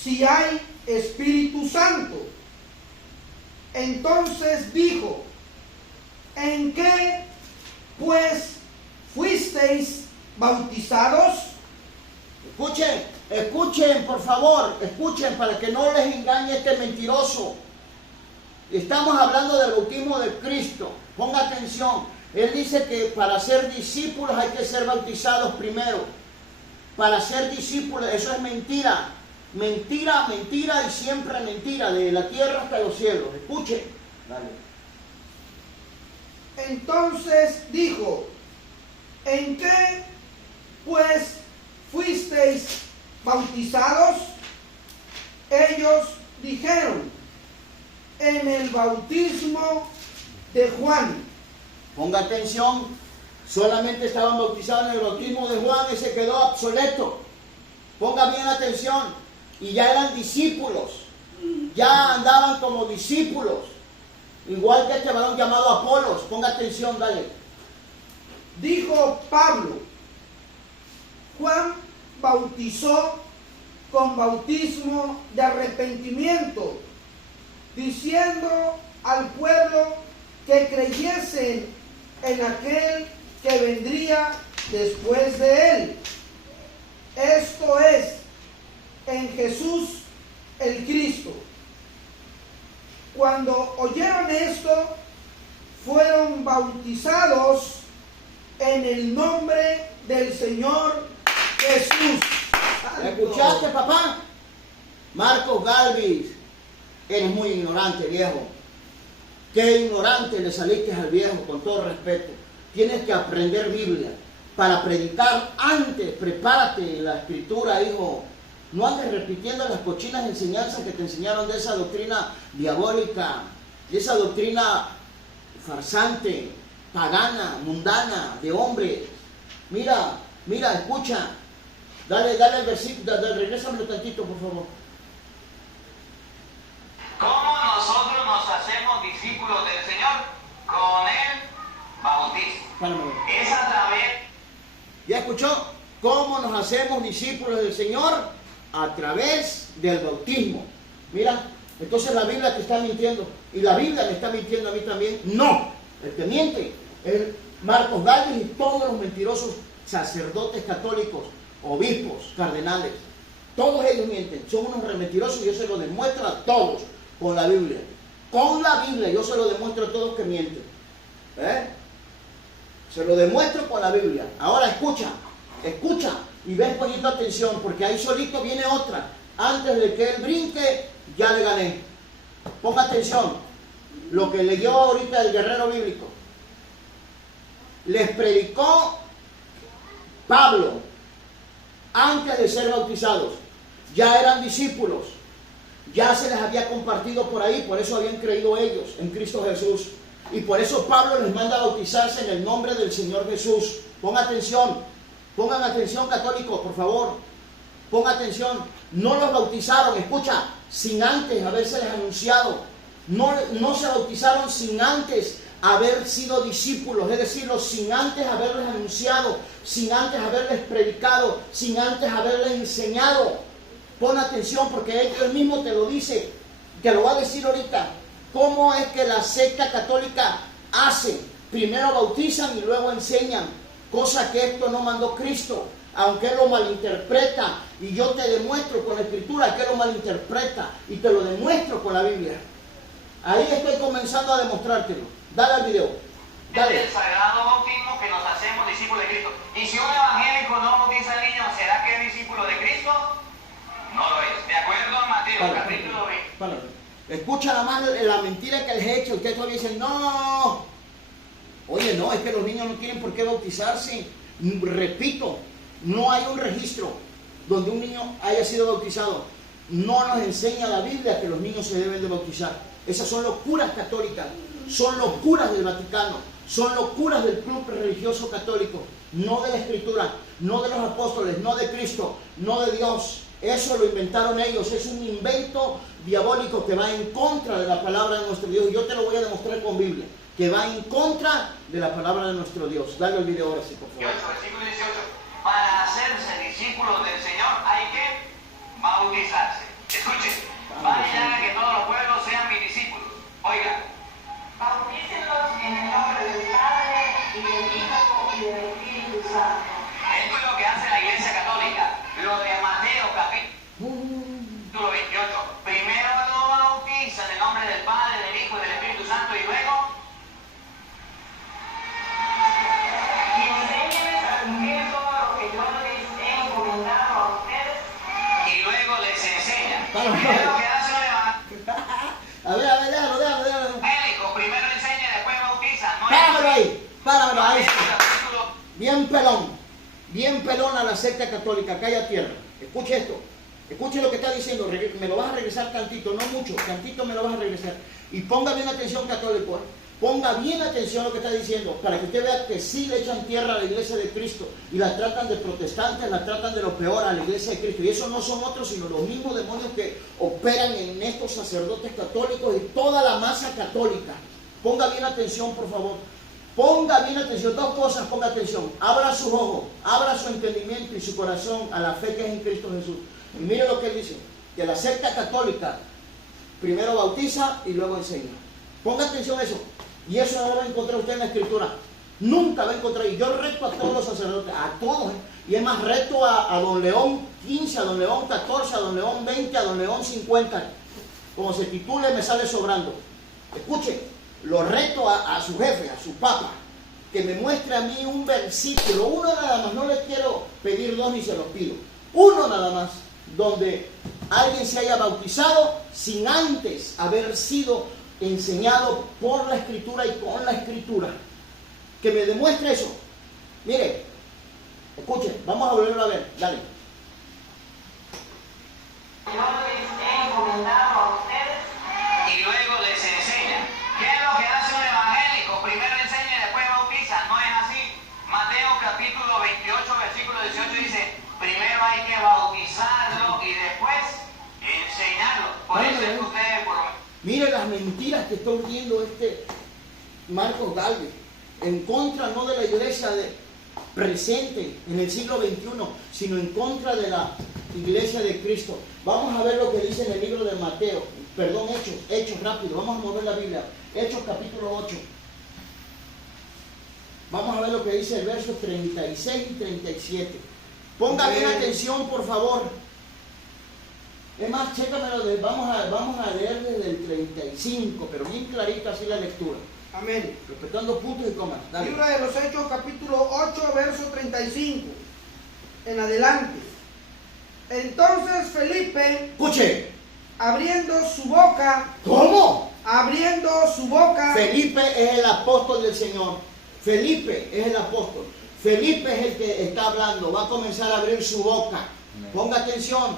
si hay Espíritu Santo. Entonces dijo, ¿en qué pues fuisteis bautizados? Escuchen, por favor, escuchen para que no les engañe este mentiroso. Estamos hablando del bautismo de Cristo. Ponga atención. Él dice que para ser discípulos hay que ser bautizados primero. Para ser discípulos, eso es mentira. Mentira, mentira y siempre mentira, de la tierra hasta los cielos. Escuchen. Dale. Entonces dijo, ¿en qué pues fuisteis bautizados? Ellos dijeron, en el bautismo de Juan. Ponga atención, solamente estaban bautizados en el bautismo de Juan y se quedó obsoleto. Ponga bien atención, y ya eran discípulos, ya andaban como discípulos, igual que este varón llamado Apolos. Ponga atención, dale. Dijo Pablo, Juan bautizó con bautismo de arrepentimiento, diciendo al pueblo que creyesen en aquel que vendría después de él, esto es, en Jesús el Cristo. Cuando oyeron esto, fueron bautizados en el nombre del Señor Jesús. ¿Escuchaste, papá? Marcos Galvis, eres muy ignorante, viejo. Qué ignorante le saliste al viejo, con todo respeto. Tienes que aprender Biblia. Para predicar antes, prepárate la escritura, hijo. No andes repitiendo las cochinas enseñanzas que te enseñaron de esa doctrina diabólica, de esa doctrina farsante, pagana, mundana, de hombre. Mira, escucha. Dale el versículo, regrésamelo tantito, por favor. ¿Cómo nosotros nos hacemos discípulos del Señor? Con el bautismo. Párame. Es a través. ¿Ya escuchó? ¿Cómo nos hacemos discípulos del Señor? A través del bautismo. Mira, entonces la Biblia te está mintiendo. Y la Biblia me está mintiendo a mí también. No, el que miente es Marcos Galvis y todos los mentirosos sacerdotes católicos, obispos, cardenales. Todos ellos mienten, son unos mentirosos y yo se lo demuestro a todos con la Biblia. Con la Biblia yo se lo demuestro a todos que mienten. Se lo demuestro con la Biblia. Ahora escucha y ven poniendo atención, porque ahí solito viene otra. Antes de que él brinque, ya le gané. Ponga atención, lo que leyó ahorita el guerrero bíblico. Les predicó Pablo antes de ser bautizados. Ya eran discípulos, ya se les había compartido por ahí, por eso habían creído ellos en Cristo Jesús. Y por eso Pablo les manda a bautizarse en el nombre del Señor Jesús. Pongan atención católicos, por favor. Pongan atención. No los bautizaron, escucha, sin antes habérseles anunciado. No se bautizaron sin antes haber sido discípulos, es decir, sin antes haberles anunciado, sin antes haberles predicado, sin antes haberles enseñado. Pon atención porque él mismo te lo dice, te lo va a decir ahorita. ¿Cómo es que la secta católica hace? Primero bautizan y luego enseñan, cosa que esto no mandó Cristo, aunque él lo malinterpreta, y yo te demuestro con la Escritura que él lo malinterpreta, y te lo demuestro con la Biblia. Ahí estoy comenzando a demostrártelo. Dale al video. Dale. Es el sagrado bautismo que nos hacemos discípulos de Cristo. Y si un evangélico no bautiza al niño, ¿será que es discípulo de Cristo? No lo es. De acuerdo a Mateo, capítulo 20. Escucha nada más la mentira que les he hecho. Ustedes todavía dicen, no. Oye, no, es que los niños no tienen por qué bautizarse. Repito, no hay un registro donde un niño haya sido bautizado. No nos enseña la Biblia que los niños se deben de bautizar. Esas son locuras católicas, son locuras del Vaticano, son locuras del club religioso católico, no de la Escritura, no de los apóstoles, no de Cristo, no de Dios. Eso lo inventaron ellos, es un invento diabólico que va en contra de la palabra de nuestro Dios. Y yo te lo voy a demostrar con Biblia, que va en contra de la palabra de nuestro Dios. Dale el video ahora sí, por favor. Versículo 18. Para hacerse discípulos del Señor hay que bautizarse. Escuchen, vayan a que todos los pueblos sean mis discípulos. Oigan, Bautícenlos en el nombre del Padre y del Hijo y del Espíritu Santo. esto es lo que hace la Iglesia Católica. Lo de Mateo capítulo 28. Primero lo bautizan en el nombre del Padre, del Hijo y del Espíritu Santo y luego Y enséñenles a cumplir todo lo que yo les he encomendado a ustedes. y luego les enseñan. Vamos, ¿Qué es lo que hace un A ver, déjalo. evangélico? Primero enseña y después bautiza. No es Páramelo ahí. capítulo Bien pelón a la secta católica, calla tierra. Escuche esto, escuche lo que está diciendo, me lo vas a regresar tantito, no mucho, tantito me lo vas a regresar. Y ponga bien atención, católico, ponga bien atención a lo que está diciendo, para que usted vea que sí le echan tierra a la iglesia de Cristo, y la tratan de protestantes, la tratan de lo peor a la iglesia de Cristo. Y eso no son otros, sino los mismos demonios que operan en estos sacerdotes católicos y toda la masa católica. Ponga bien atención, por favor. Ponga bien atención, dos cosas, ponga atención. Abra sus ojos, abra su entendimiento y su corazón a la fe que es en Cristo Jesús. Y mire lo que él dice, que la secta católica primero bautiza y luego enseña. Ponga atención a eso. Y eso no lo va a encontrar usted en la Escritura. Nunca va a encontrar. Y yo reto a todos los sacerdotes, a todos. Y es más, reto a don León 15, a don León 14, a don León 20, a don León 50. Como se titule, me sale sobrando. Escuche. Lo reto a su jefe, a su papa, que me muestre a mí un versículo, uno nada más, no le quiero pedir dos ni se los pido, uno nada más, donde alguien se haya bautizado sin antes haber sido enseñado por la Escritura y con la Escritura. Que me demuestre eso. Mire, escuchen, vamos a volverlo a ver, dale. Yo les he encomendado a ustedes. y luego les enseña. ¿Qué es lo que hace un evangélico? Primero enseña y después bautiza. No es así. Mateo capítulo 28, versículo 18 dice, primero hay que bautizarlo y después enseñarlo. Por eso es que ustedes por lo menos... Mire las mentiras que está urdiendo este Marcos Gálvez en contra no de la iglesia presente en el siglo XXI, sino en contra de la iglesia de Cristo. Vamos a ver lo que dice en el libro de Mateo, perdón, Hechos rápido, vamos a mover la Biblia, Hechos capítulo 8. Vamos a ver lo que dice el verso 36 y 37. Ponga bien atención, por favor. Es más, chécamelo, vamos a leer desde el 35, pero bien clarito así la lectura. Amén. Respetando puntos y comas. Dale. Libro de los Hechos, capítulo 8, verso 35. En adelante. Entonces Felipe, Escuche. abriendo su boca, ¿Cómo? abriendo su boca, Felipe es el apóstol del Señor. Felipe es el apóstol. Felipe es el que está hablando. Va a comenzar a abrir su boca. Ponga atención.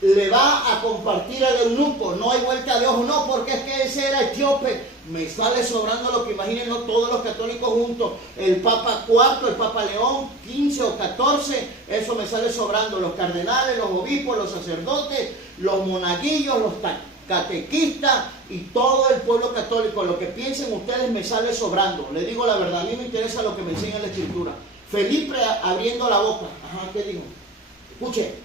le va a compartir al eunuco. No hay vuelta de ojo, no, porque es que ese era etíope. Me sale sobrando lo que imaginen todos los católicos juntos. El Papa IV, el Papa León, 15 o 14, eso me sale sobrando. Los cardenales, los obispos, los sacerdotes, los monaguillos, los catequistas y todo el pueblo católico. Lo que piensen ustedes me sale sobrando. Les digo la verdad, a mí me interesa lo que me enseña la Escritura. Felipe abriendo la boca. Ajá, ¿qué dijo? Escuche.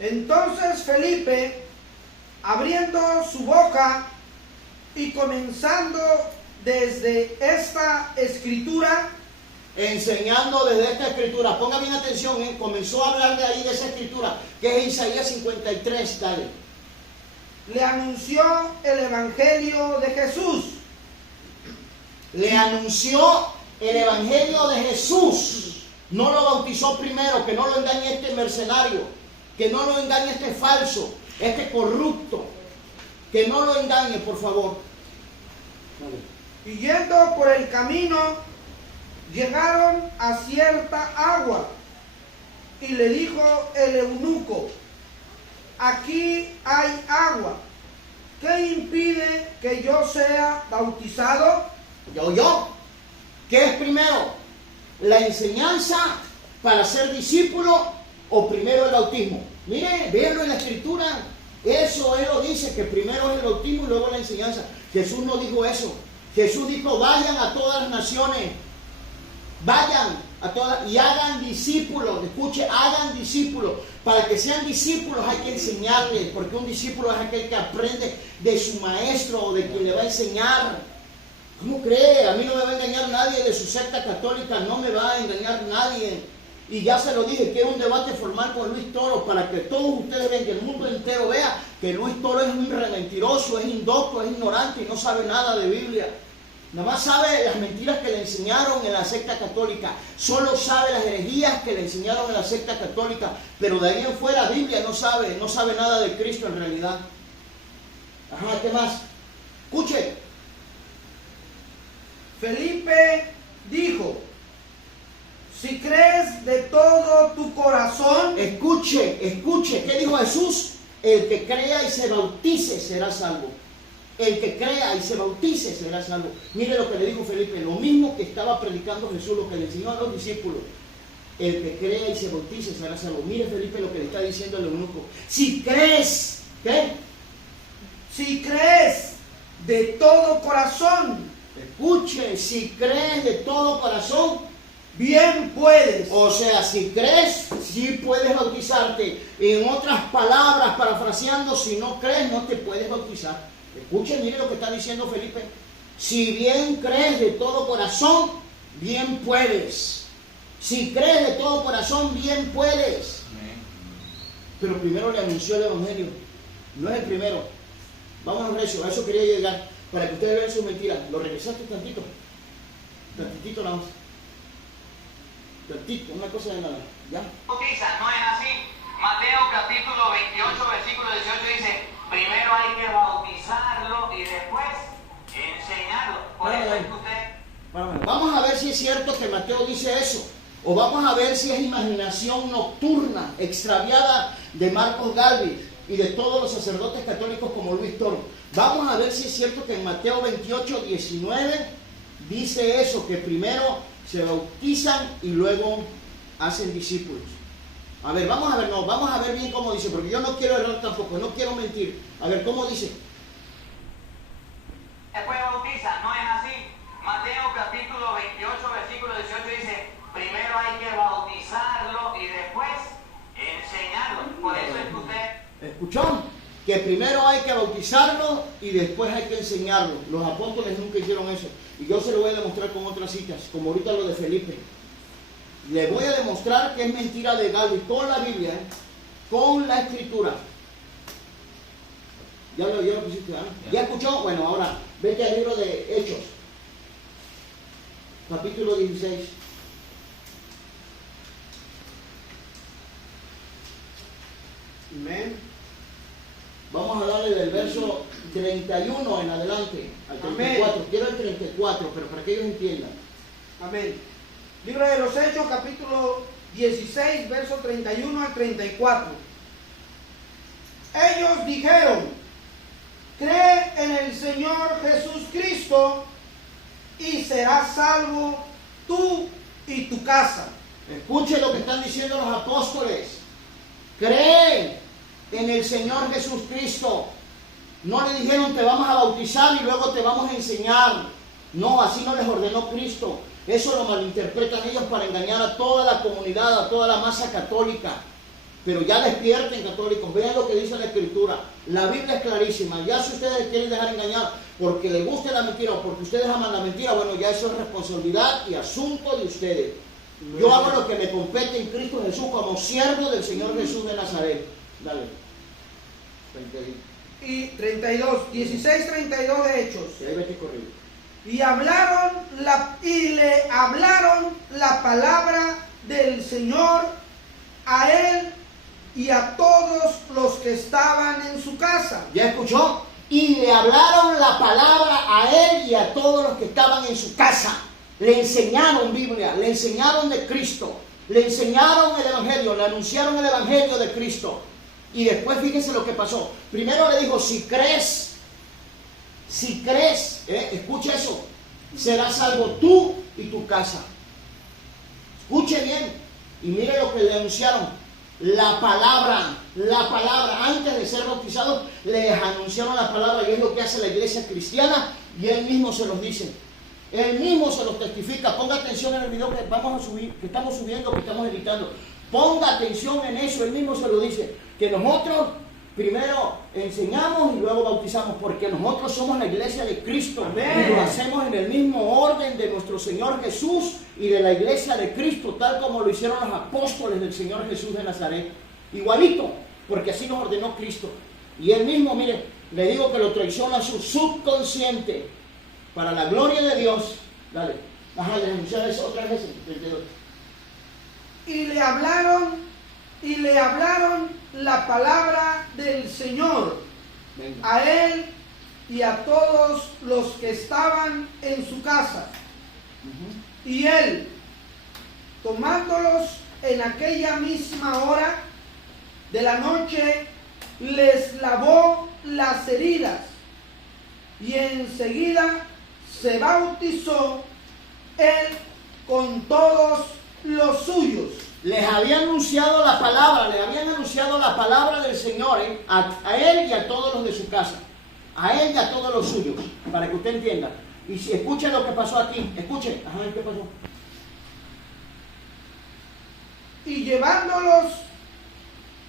Entonces Felipe, abriendo su boca y comenzando desde esta escritura, enseñando desde esta escritura, ponga bien atención, comenzó a hablar de ahí, de esa escritura, que es Isaías 53, dale. le anunció el evangelio de Jesús. Le anunció el evangelio de Jesús. No lo bautizó primero, que no lo engañe este mercenario, que no lo engañe este falso, este corrupto, que no lo engañe, por favor. Y yendo por el camino, llegaron a cierta agua, y le dijo el eunuco: aquí hay agua, ¿qué impide que yo sea bautizado? ¿Yo? ¿Qué es primero? ¿La enseñanza para ser discípulo o primero el bautismo? Mire, véanlo en la escritura. Eso él lo dice, que primero es el bautismo y luego la enseñanza. Jesús no dijo eso. Jesús dijo: vayan a todas las naciones, vayan a todas y hagan discípulos. Escuche, hagan discípulos. Para que sean discípulos hay que enseñarles, porque un discípulo es aquel que aprende de su maestro o de quien le va a enseñar. ¿Cómo cree? A mí no me va a engañar nadie de su secta católica, no me va a engañar nadie. Y ya se lo dije, quiero un debate formal con Luis Toro para que todos ustedes vean, que el mundo entero vea que Luis Toro es un mentiroso, es indocto, es ignorante y no sabe nada de Biblia. Nada más sabe las mentiras que le enseñaron en la secta católica. Solo sabe las herejías que le enseñaron en la secta católica. Pero de ahí en fuera Biblia no sabe nada de Cristo en realidad. Ajá, ¿qué más? Escuche. Felipe dijo: si crees de todo tu corazón. Escuche, ¿qué dijo Jesús? El que crea y se bautice será salvo. El que crea y se bautice será salvo. Mire lo que le dijo Felipe, lo mismo que estaba predicando Jesús, lo que le enseñó a los discípulos. El que crea y se bautice será salvo. Mire Felipe lo que le está diciendo el eunuco. Si crees, ¿qué? Si crees de todo corazón. Escuche, si crees de todo corazón, bien puedes. O sea, si crees, sí puedes bautizarte. En otras palabras, parafraseando, si no crees, no te puedes bautizar. Escuchen, mire lo que está diciendo Felipe. Si bien crees de todo corazón, bien puedes. Si crees de todo corazón, bien puedes. Pero primero le anunció el evangelio. No es el primero. Vamos al recio, a eso quería llegar. Para que ustedes vean sus mentiras. ¿Lo regresaste tantito? Tantitito nada más. Tantito, una cosa de nada. ¿Ya? Bautiza, no es así. Mateo capítulo 28, versículo 18 dice: primero hay que bautizarlo y después enseñarlo. Por eso es que usted... Vamos a ver si es cierto que Mateo dice eso. O vamos a ver si es imaginación nocturna, extraviada de Marcos Galvis y de todos los sacerdotes católicos como Luis Toro. Vamos a ver si es cierto que en Mateo 28, 19 dice eso, que primero se bautizan y luego hacen discípulos. A ver, vamos a ver bien cómo dice, porque yo no quiero errar tampoco, no quiero mentir. A ver, ¿cómo dice? Después bautiza, no es así. Mateo capítulo 28, versículo 18 dice: primero hay que bautizarlo y después enseñarlo. Por eso es que usted... ¿Escuchó? Que primero hay que bautizarlo y después hay que enseñarlo. Los apóstoles nunca hicieron eso. Y yo se lo voy a demostrar con otras citas, como ahorita lo de Felipe. Le voy a demostrar que es mentira de Galvis con la Biblia, con la Escritura. ¿Ya lo pusiste? ¿Ya escuchó? Bueno, ahora vete al libro de Hechos, capítulo 16. Amén. Vamos a darle del verso 31 en adelante al 34. Amén. Quiero el 34, pero para que ellos entiendan. Amén. Libro de los Hechos, capítulo 16, verso 31 al 34. Ellos dijeron: cree en el Señor Jesús Cristo y serás salvo tú y tu casa. Escuche lo que están diciendo los apóstoles. Cree en el Señor Jesús Cristo. No le dijeron te vamos a bautizar y luego te vamos a enseñar. No, así no les ordenó Cristo. Eso lo malinterpretan ellos para engañar a toda la comunidad, a toda la masa católica. Pero ya despierten, católicos, vean lo que dice la Escritura. La Biblia es clarísima. Ya si ustedes quieren dejar engañar porque les guste la mentira o porque ustedes aman la mentira, bueno, ya eso es responsabilidad y asunto de ustedes. Yo hago lo que me compete en Cristo Jesús como siervo del Señor Jesús de Nazaret. Dale. 32, 16, 32 de Hechos. Sí, ahí vete corrido. Y le hablaron la palabra del Señor a él y a todos los que estaban en su casa. ¿Ya escuchó? Y le hablaron la palabra a él y a todos los que estaban en su casa. Le enseñaron Biblia, le enseñaron de Cristo, le enseñaron el Evangelio, le anunciaron el Evangelio de Cristo. Y después fíjense lo que pasó. Primero le dijo, si crees, escucha eso, serás salvo tú y tu casa. Escuche bien y mire lo que le anunciaron. La palabra, antes de ser bautizados, les anunciaron la palabra y es lo que hace la iglesia cristiana y él mismo se los dice. Él mismo se los testifica. Ponga atención en el video que vamos a subir, que estamos subiendo, que estamos editando. Ponga atención en eso, él mismo se lo dice. Que nosotros primero enseñamos y luego bautizamos, porque nosotros somos la iglesia de Cristo. Amén. Y lo hacemos en el mismo orden de nuestro Señor Jesús y de la iglesia de Cristo, tal como lo hicieron los apóstoles del Señor Jesús de Nazaret. Igualito, porque así nos ordenó Cristo. Y él mismo, mire, le digo que lo traiciona su subconsciente para la gloria de Dios. Dale, ajá, le anunciaron eso otra vez. Y le hablaron la palabra del Señor Venga. a él y a todos los que estaban en su casa. Y él, tomándolos en aquella misma hora de la noche, les lavó las heridas y enseguida se bautizó él con todos los suyos. Les había anunciado la palabra, del Señor, a él y a todos los de su casa, a él y a todos los suyos, para que usted entienda. Y si escuche lo que pasó aquí, escuche, ajá, ¿qué pasó? Y llevándolos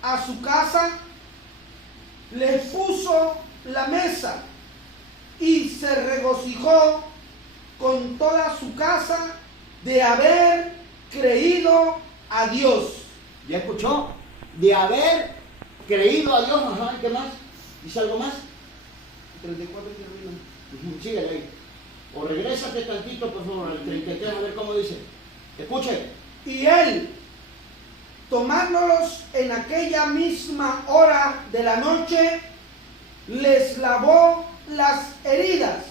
a su casa, les puso la mesa y se regocijó con toda su casa de haber creído a Dios. ¿Ya escuchó? De haber creído a Dios, ajá, ¿qué más? ¿Dice algo más? 34 y termina. Síguele ahí. O regrésate tantito, por favor, al 33, a ver cómo dice. Escuche. Y él, tomándolos en aquella misma hora de la noche, les lavó las heridas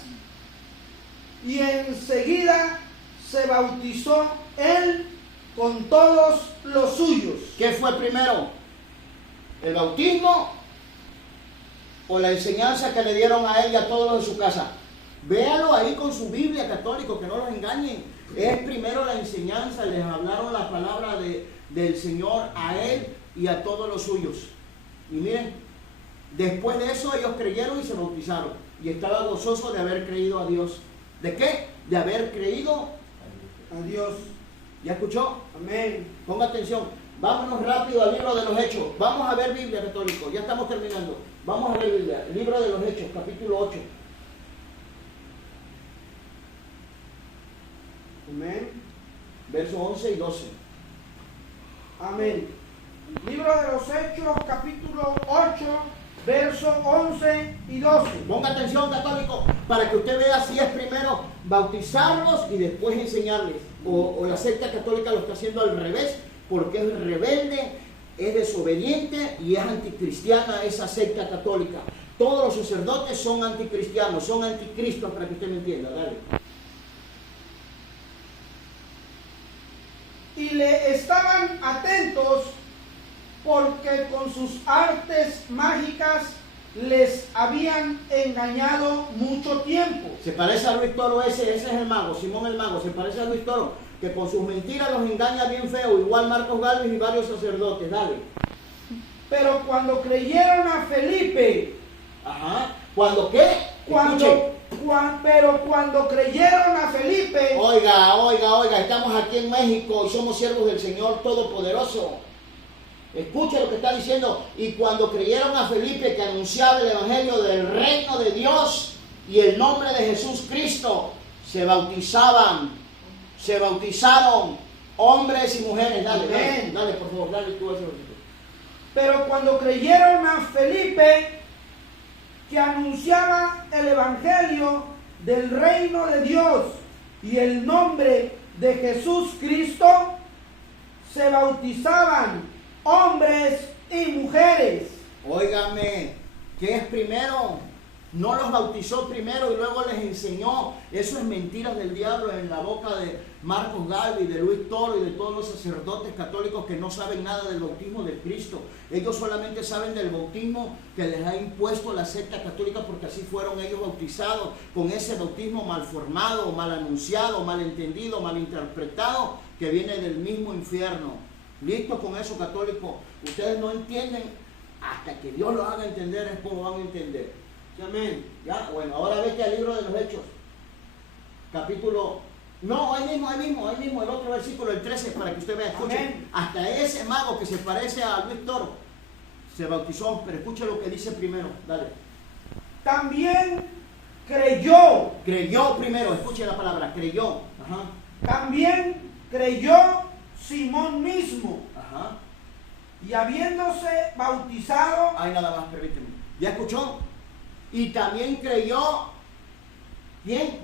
y enseguida se bautizó él con todos los suyos. ¿Qué fue primero? ¿El bautismo o la enseñanza que le dieron a él y a todos los de su casa? Véalo ahí con su Biblia, católico, que no los engañen. Es primero la enseñanza, les hablaron la palabra del Señor a él y a todos los suyos. Y miren, después de eso ellos creyeron y se bautizaron. Y estaba gozoso de haber creído a Dios. ¿De qué? De haber creído A Dios. ¿Ya escuchó? Amén. Ponga atención. Vámonos rápido al libro de los Hechos. Vamos a ver Biblia, católico. Ya estamos terminando. Vamos a ver Biblia. El libro de los Hechos, capítulo 8. Amén. Versos 11 y 12. Amén. Libro de los Hechos, capítulo 8, versos 11 y 12. Ponga atención, católico, para que usted vea si es primero bautizarlos y después enseñarles. O la secta católica lo está haciendo al revés, porque es rebelde, es desobediente y es anticristiana esa secta católica. Todos los sacerdotes son anticristianos, son anticristos, para que usted me entienda. Dale. y le estaban atentos porque con sus artes mágicas les habían engañado mucho tiempo. Se parece a Luis Toro ese es el mago, Simón el mago, se parece a Luis Toro, que con sus mentiras los engaña bien feo, igual Marcos Galvis y varios sacerdotes, dale. Pero cuando creyeron a Felipe, Ajá, ¿cuándo qué? pero cuando creyeron a Felipe, Oiga, estamos aquí en México y somos siervos del Señor Todopoderoso. Escuche lo que está diciendo. Y cuando creyeron a Felipe que anunciaba el evangelio del reino de Dios y el nombre de Jesús Cristo, se bautizaron hombres y mujeres. Dale, por favor, dale tú ese versículo. pero cuando creyeron a Felipe que anunciaba el evangelio del reino de Dios y el nombre de Jesús Cristo, se bautizaban hombres y mujeres. Óigame, ¿qué es primero? No los bautizó primero y luego les enseñó. Eso es mentiras del diablo en la boca de Marcos Galvis, de Luis Toro y de todos los sacerdotes católicos que no saben nada del bautismo de Cristo. Ellos solamente saben del bautismo que les ha impuesto la secta católica porque así fueron ellos bautizados, con ese bautismo mal formado, mal anunciado, mal entendido, mal interpretado, que viene del mismo infierno. Listo con eso, católico. Ustedes no entienden, hasta que Dios los haga entender es como van a entender. Amén. Ya, bueno, ahora vete al libro de los Hechos. Capítulo. No, ahí mismo, el otro versículo, el 13, para que usted vea, escuche. Amén. Hasta ese mago que se parece a Luis Toro se bautizó, pero escuche lo que dice primero, dale. También creyó. Creyó primero, escuche la palabra, creyó. Ajá. También creyó Simón mismo. Ajá. Y habiéndose bautizado, Ahí nada más, permíteme. ¿Ya escuchó? Y también creyó, ¿quién?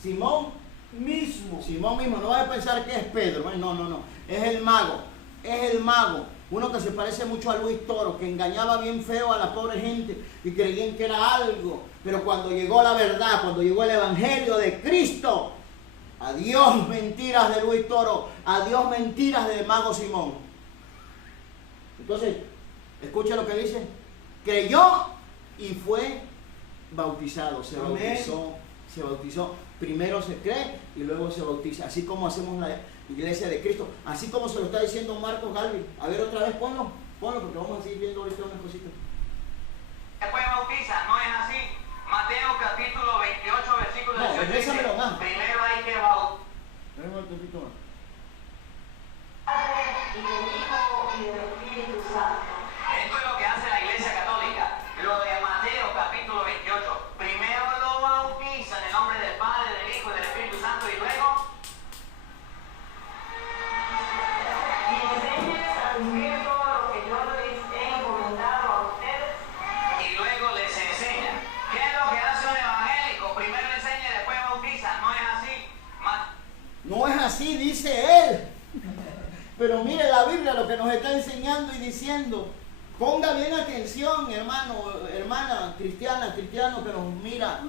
Simón mismo. mismo, no vaya a pensar que es Pedro, no, es el mago, uno que se parece mucho a Luis Toro, que engañaba bien feo a la pobre gente y creían que era algo, pero cuando llegó la verdad, cuando llegó el evangelio de Cristo, adiós mentiras de Luis Toro, adiós mentiras del mago Simón. Entonces, escucha lo que dice, creyó y fue bautizado, se bautizó. Primero se cree y luego se bautiza, así como hacemos la iglesia de Cristo, así como se lo está diciendo Marcos Galvis. A ver, otra vez ponlo porque vamos a seguir viendo ahorita unas cositas. Después bautiza, no es así. Mateo capítulo 28, versículo 18 dice, primero hay que bautizar. Y del Hijo y del Espíritu Santo. Esto es lo que hace la iglesia católica. Lo de Mateo capítulo 28. Primero lo bautiza en el nombre del Padre, del Hijo y del Espíritu Santo y luego Y enséñales a cumplir todo lo que yo les he encomendado a ustedes. y luego les enseña. ¿Qué es lo que hace un evangélico? Primero enseña y después bautiza. No es así. No es así, dice él. Pero mire la Biblia lo que nos está enseñando y diciendo. Ponga bien atención, hermano, hermana, cristiano que nos mira.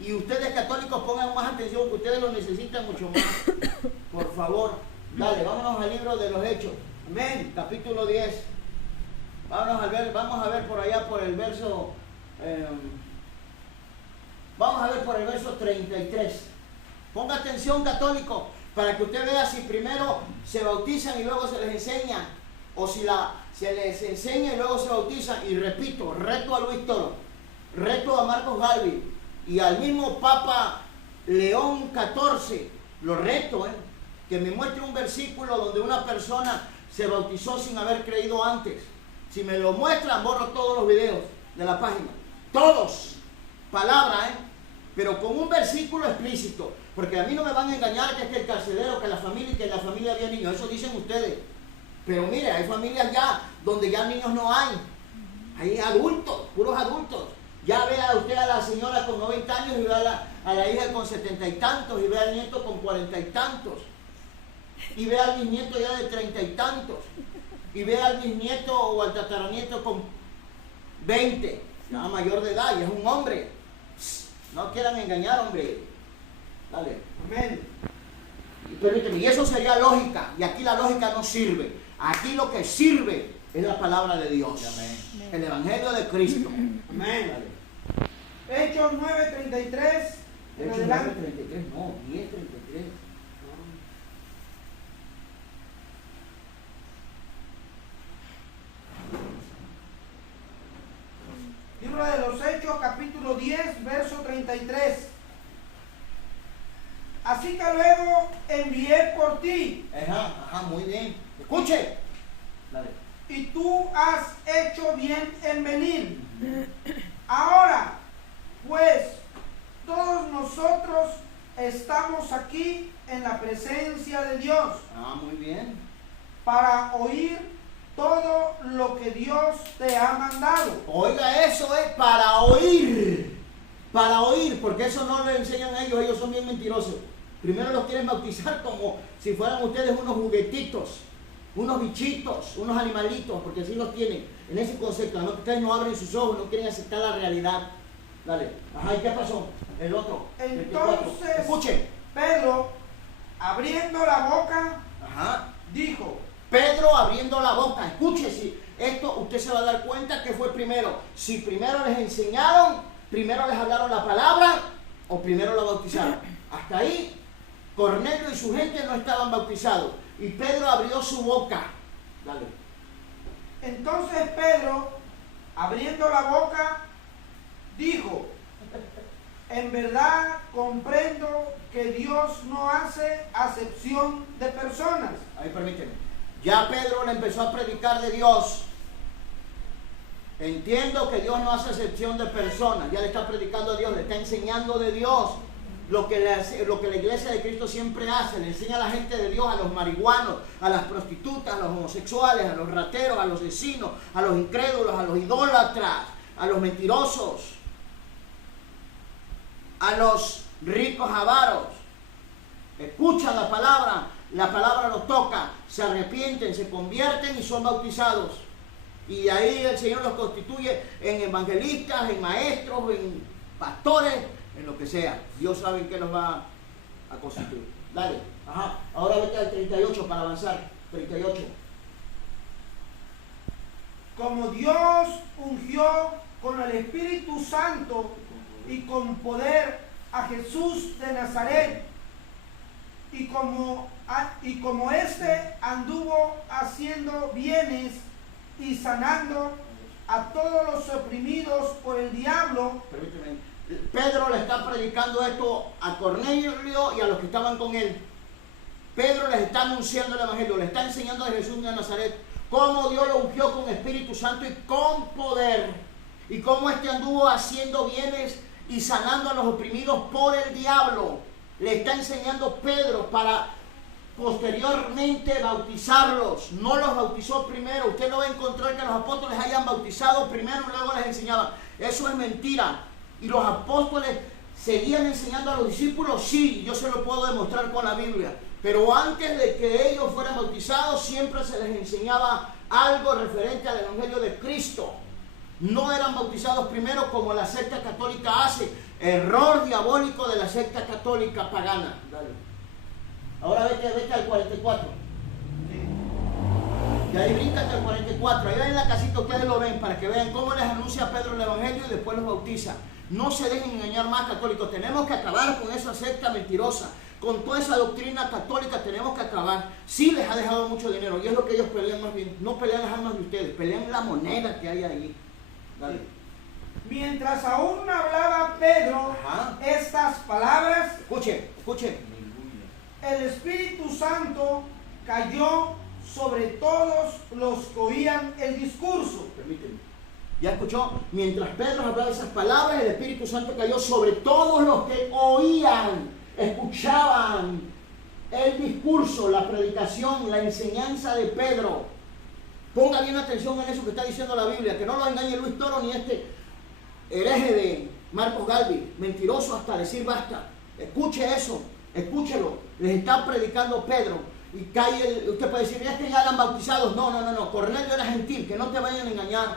Y ustedes católicos pongan más atención, que ustedes lo necesitan mucho más. Por favor, dale, vámonos al libro de los Hechos. Amén, capítulo 10. Vamos a ver por allá por el verso. Vamos a ver por el verso 33. Ponga atención, católico, para que usted vea si primero se bautizan y luego se les enseña, o si se les enseña y luego se bautizan. Y repito, reto a Luis Toro, reto a Marcos Galvis y al mismo Papa León XIV, lo reto, que me muestre un versículo donde una persona se bautizó sin haber creído antes. Si me lo muestran, borro todos los videos de la página, todos, palabra, pero con un versículo explícito, porque a mí no me van a engañar que es que el carcelero, que la familia, y que en la familia había niños, eso dicen ustedes. Pero mire, hay familias ya donde ya niños no hay adultos, puros adultos. Ya vea usted a la señora con 90 años y vea a la hija con 70 y tantos, y vea al nieto con 40 y tantos, y vea al bisnieto ya de 30 y tantos, y vea al bisnieto o al tataranieto con 20, ya mayor de edad, y es un hombre. No quieran engañar, hombre. Dale. Amén. Permíteme, y eso sería lógica, y aquí la lógica no sirve. Aquí lo que sirve es la palabra de Dios, el Evangelio de Cristo. Amén. Hechos 9:33. En Hechos adelante. 9:33, no, 10:33. Libro de los Hechos, capítulo 10, verso 33. Así que luego envié por ti, Ajá, muy bien. Escuche. Dale. y tú has hecho bien en venir. Ahora, pues, todos nosotros estamos aquí en la presencia de Dios Muy bien. para oír todo lo que Dios te ha mandado. Oiga, eso es para oír, porque eso no le enseñan a ellos, ellos son bien mentirosos. Primero los quieren bautizar como si fueran ustedes unos juguetitos, unos bichitos, unos animalitos, porque así los tienen, en ese concepto. ¿No? Ustedes no abren sus ojos, no quieren aceptar la realidad. Dale. Ajá, ¿y qué pasó? El otro. Entonces, escuchen. Pedro, abriendo la boca, Ajá. dijo: Pedro abriendo la boca. Escuche, si esto usted se va a dar cuenta que fue primero. Si primero les enseñaron, primero les hablaron la palabra o primero lo bautizaron. Hasta ahí, Cornelio y su gente no estaban bautizados. Y Pedro abrió su boca. Dale. Entonces Pedro, abriendo la boca, dijo: en verdad comprendo que Dios no hace acepción de personas. Ahí permíteme. Ya Pedro le empezó a predicar de Dios. Entiendo que Dios no hace excepción de personas. Ya le está predicando a Dios, le está enseñando de Dios. Lo que la iglesia de Cristo siempre hace, le enseña a la gente de Dios, a los marihuanos, a las prostitutas, a los homosexuales, a los rateros, a los vecinos, a los incrédulos, a los idólatras, a los mentirosos, a los ricos avaros. Escuchan la palabra los toca, se arrepienten, se convierten y son bautizados. Y ahí el Señor los constituye en evangelistas, en maestros, en pastores, en lo que sea. Dios sabe en qué los va a constituir. Dale. Ajá. Ahora vete al 38 para avanzar. 38. Como Dios ungió con el Espíritu Santo y con poder a Jesús de Nazaret, y como éste anduvo haciendo bienes y sanando a todos los oprimidos por el diablo. Permíteme. Pedro le está predicando esto a Cornelio y a los que estaban con él. Pedro les está anunciando el Evangelio, le está enseñando a Jesús de Nazaret, cómo Dios lo ungió con Espíritu Santo y con poder, y cómo este anduvo haciendo bienes y sanando a los oprimidos por el diablo. Le está enseñando Pedro para posteriormente bautizarlos. No los bautizó primero. Usted no va a encontrar que los apóstoles hayan bautizado primero y luego les enseñaban. Eso es mentira. Y los apóstoles seguían enseñando a los discípulos, sí, yo se lo puedo demostrar con la Biblia. Pero antes de que ellos fueran bautizados, siempre se les enseñaba algo referente al Evangelio de Cristo. No eran bautizados primero como la secta católica hace. Error diabólico de la secta católica pagana. Dale. Ahora vete al 44. Y ahí bríncate al 44. Ahí en la casita ustedes lo ven para que vean cómo les anuncia Pedro el Evangelio y después los bautiza. No se dejen engañar más, católicos. Tenemos que acabar con esa secta mentirosa. Con toda esa doctrina católica tenemos que acabar. Sí les ha dejado mucho dinero y es lo que ellos pelean más bien. No pelean las almas de ustedes, pelean la moneda que hay ahí. Dale. Mientras aún hablaba Pedro estas palabras, Escuchen. el Espíritu Santo cayó sobre todos los que oían el discurso. Permíteme. ¿Ya escuchó? Mientras Pedro hablaba esas palabras, el Espíritu Santo cayó sobre todos los que oían, escuchaban el discurso, la predicación, la enseñanza de Pedro. Ponga bien atención en eso que está diciendo la Biblia, que no lo engañe Luis Toro ni este hereje de Marcos Galvi, mentiroso hasta decir basta. Escuche eso, escúchelo. Les está predicando Pedro y cae usted puede decir, es que ya eran bautizados. No. Cornelio era gentil, que no te vayan a engañar.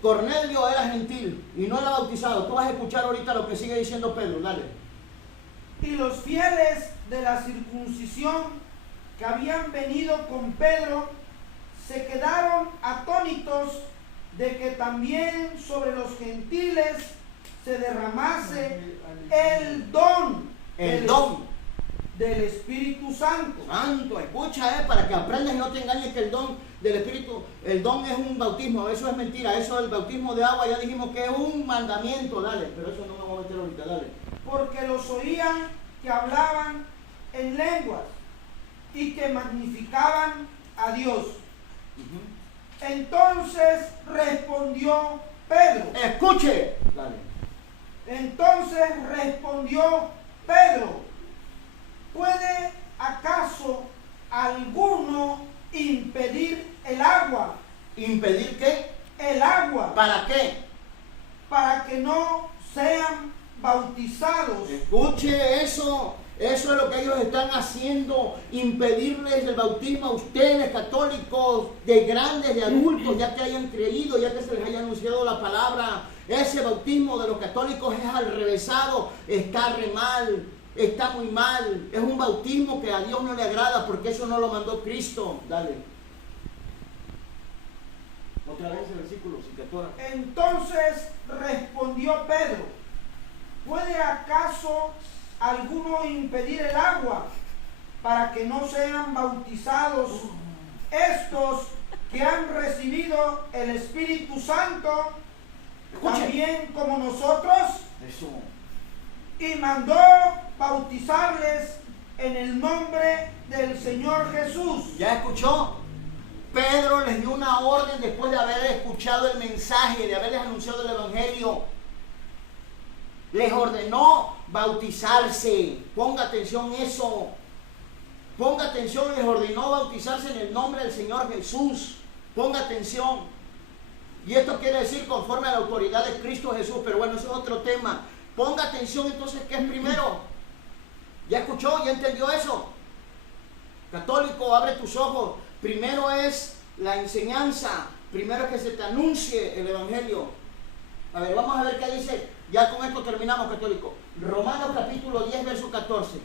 Cornelio era gentil y no era bautizado. Tú vas a escuchar ahorita lo que sigue diciendo Pedro. Dale. Y los fieles de la circuncisión que habían venido con Pedro se quedaron atónitos de que también sobre los gentiles se derramase el don del Espíritu Santo. Santo, escucha, para que aprendas y no te engañes que el don del Espíritu, el don es un bautismo, eso es mentira, eso del bautismo de agua ya dijimos que es un mandamiento, dale, pero eso no me voy a meter ahorita, dale. Porque los oían que hablaban en lenguas y que magnificaban a Dios. Entonces respondió Pedro. Escuche, dale. Entonces respondió Pedro: ¿puede acaso alguno impedir el agua? ¿Impedir qué? El agua. ¿Para qué? Para que no sean bautizados. Escuche eso. Eso es lo que ellos están haciendo, impedirles el bautismo a ustedes, católicos, de grandes, de adultos, ya que hayan creído, ya que se les haya anunciado la palabra. Ese bautismo de los católicos es al revésado, está re mal, está muy mal. Es un bautismo que a Dios no le agrada porque eso no lo mandó Cristo. Dale. Otra vez el versículo, si te atoras. Entonces respondió Pedro: ¿puede acaso alguno impedir el agua para que no sean bautizados estos que han recibido el Espíritu Santo, también como nosotros? Eso. Y mandó bautizarles en el nombre del Señor Jesús. ¿Ya escuchó? Pedro les dio una orden después de haber escuchado el mensaje, de haberles anunciado el Evangelio. Les ordenó bautizarse. Ponga atención eso. Ponga atención, les ordenó bautizarse en el nombre del Señor Jesús. Ponga atención. Y esto quiere decir conforme a la autoridad de Cristo Jesús. Pero bueno, eso es otro tema. Ponga atención entonces, ¿qué es primero? ¿Ya escuchó? ¿Ya entendió eso? Católico, abre tus ojos. Primero es la enseñanza. Primero es que se te anuncie el Evangelio. A ver, vamos a ver qué dice. Ya con esto terminamos, católico. Romanos capítulo 10, verso 14.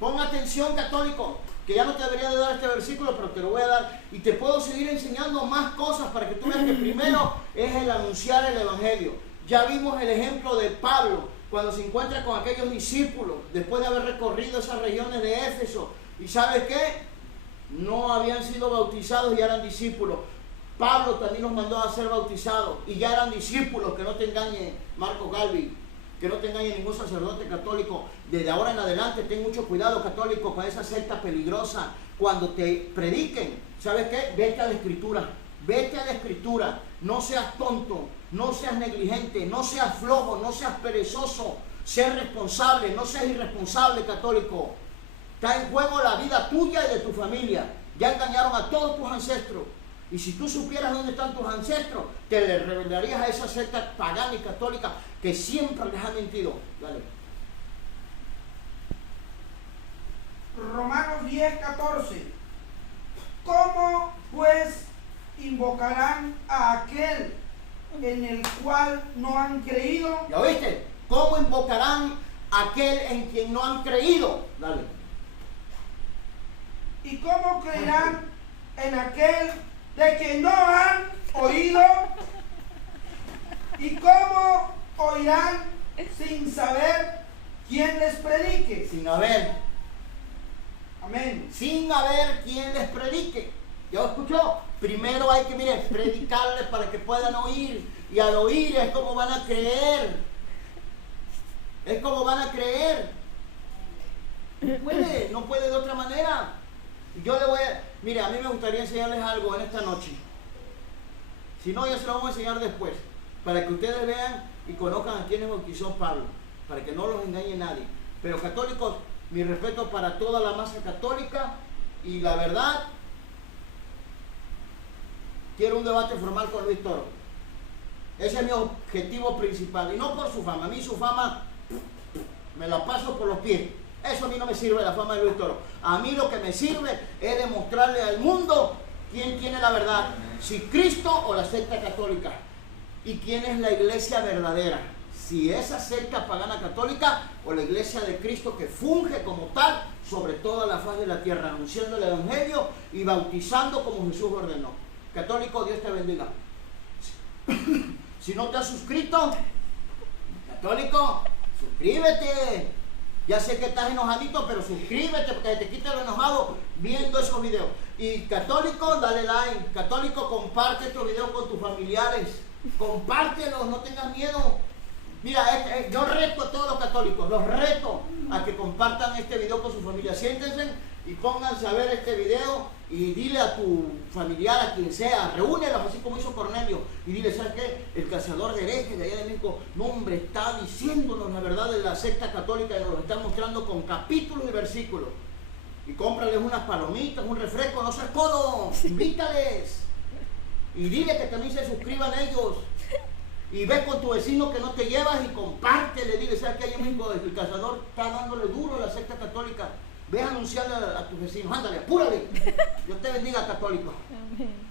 Ponga atención, católico, que ya no te debería de dar este versículo, pero te lo voy a dar. Y te puedo seguir enseñando más cosas para que tú veas que primero es el anunciar el Evangelio. Ya vimos el ejemplo de Pablo, cuando se encuentra con aquellos discípulos, después de haber recorrido esas regiones de Éfeso. ¿Y sabes qué? No habían sido bautizados y eran discípulos. Pablo también los mandó a ser bautizados y ya eran discípulos. Que no te engañe Marco Galvi, que no te engañe ningún sacerdote católico. Desde ahora en adelante ten mucho cuidado, católico, con esa secta peligrosa. Cuando te prediquen, ¿sabes qué? Vete a la Escritura, vete a la Escritura. No seas tonto, no seas negligente, no seas flojo, no seas perezoso. Sé responsable, no seas irresponsable, católico. Está en juego la vida tuya y de tu familia. Ya engañaron a todos tus ancestros. Y si tú supieras dónde están tus ancestros, te le revelarías a esa secta pagana y católica que siempre les ha mentido. Dale. Romanos 10, 14. ¿Cómo pues invocarán a aquel en el cual no han creído? ¿Ya oíste? ¿Cómo invocarán a aquel en quien no han creído? Dale. ¿Y cómo creerán en aquel de que no han oído? ¿Y cómo oirán sin saber quién les predique? Sin haber. Amén. Sin haber quien les predique. ¿Ya escuchó? Primero hay que, mire, predicarles para que puedan oír. Y al oír es como van a creer. Es como van a creer. No puede de otra manera. Yo le voy a... Mire, a mí me gustaría enseñarles algo en esta noche. Si no, ya se lo vamos a enseñar después. Para que ustedes vean y conozcan a quienes bautizó Pablo. Para que no los engañe nadie. Pero católicos, mi respeto para toda la masa católica. Y la verdad, quiero un debate formal con Luis Toro. Ese es mi objetivo principal. Y no por su fama. A mí su fama me la paso por los pies. Eso a mí no me sirve, la fama de Luis Toro. A mí lo que me sirve es demostrarle al mundo quién tiene la verdad. Si Cristo o la secta católica. Y quién es la iglesia verdadera. si esa secta pagana católica o la iglesia de Cristo que funge como tal sobre toda la faz de la tierra, anunciando el evangelio y bautizando como Jesús ordenó. Católico, Dios te bendiga. Si no te has suscrito, católico, suscríbete. Ya sé que estás enojadito, pero suscríbete porque te quita lo enojado viendo esos videos. Y católico, dale like. Católico, comparte estos videos con tus familiares. Compártelos, no tengas miedo. Mira, yo reto a todos los católicos, los reto a que compartan este video con su familia. Siéntense y pónganse a ver este video y dile a tu familiar, a quien sea, reúnelos así como hizo Cornelio y dile, ¿sabes qué? El cazador de herejes de allá de México, no hombre, está diciéndonos la verdad de la secta católica y nos lo está mostrando con capítulos y versículos. Y cómprales unas palomitas, un refresco, no seas codo, invítales. Y dile que también se suscriban ellos. Y ves con tu vecino que no te llevas y compártele, dile, ¿sabes qué? Allá en México el cazador está dándole duro a la secta católica. Ve a anunciarle a tus vecinos, ándale, apúrale. Dios te bendiga, católico. Amén.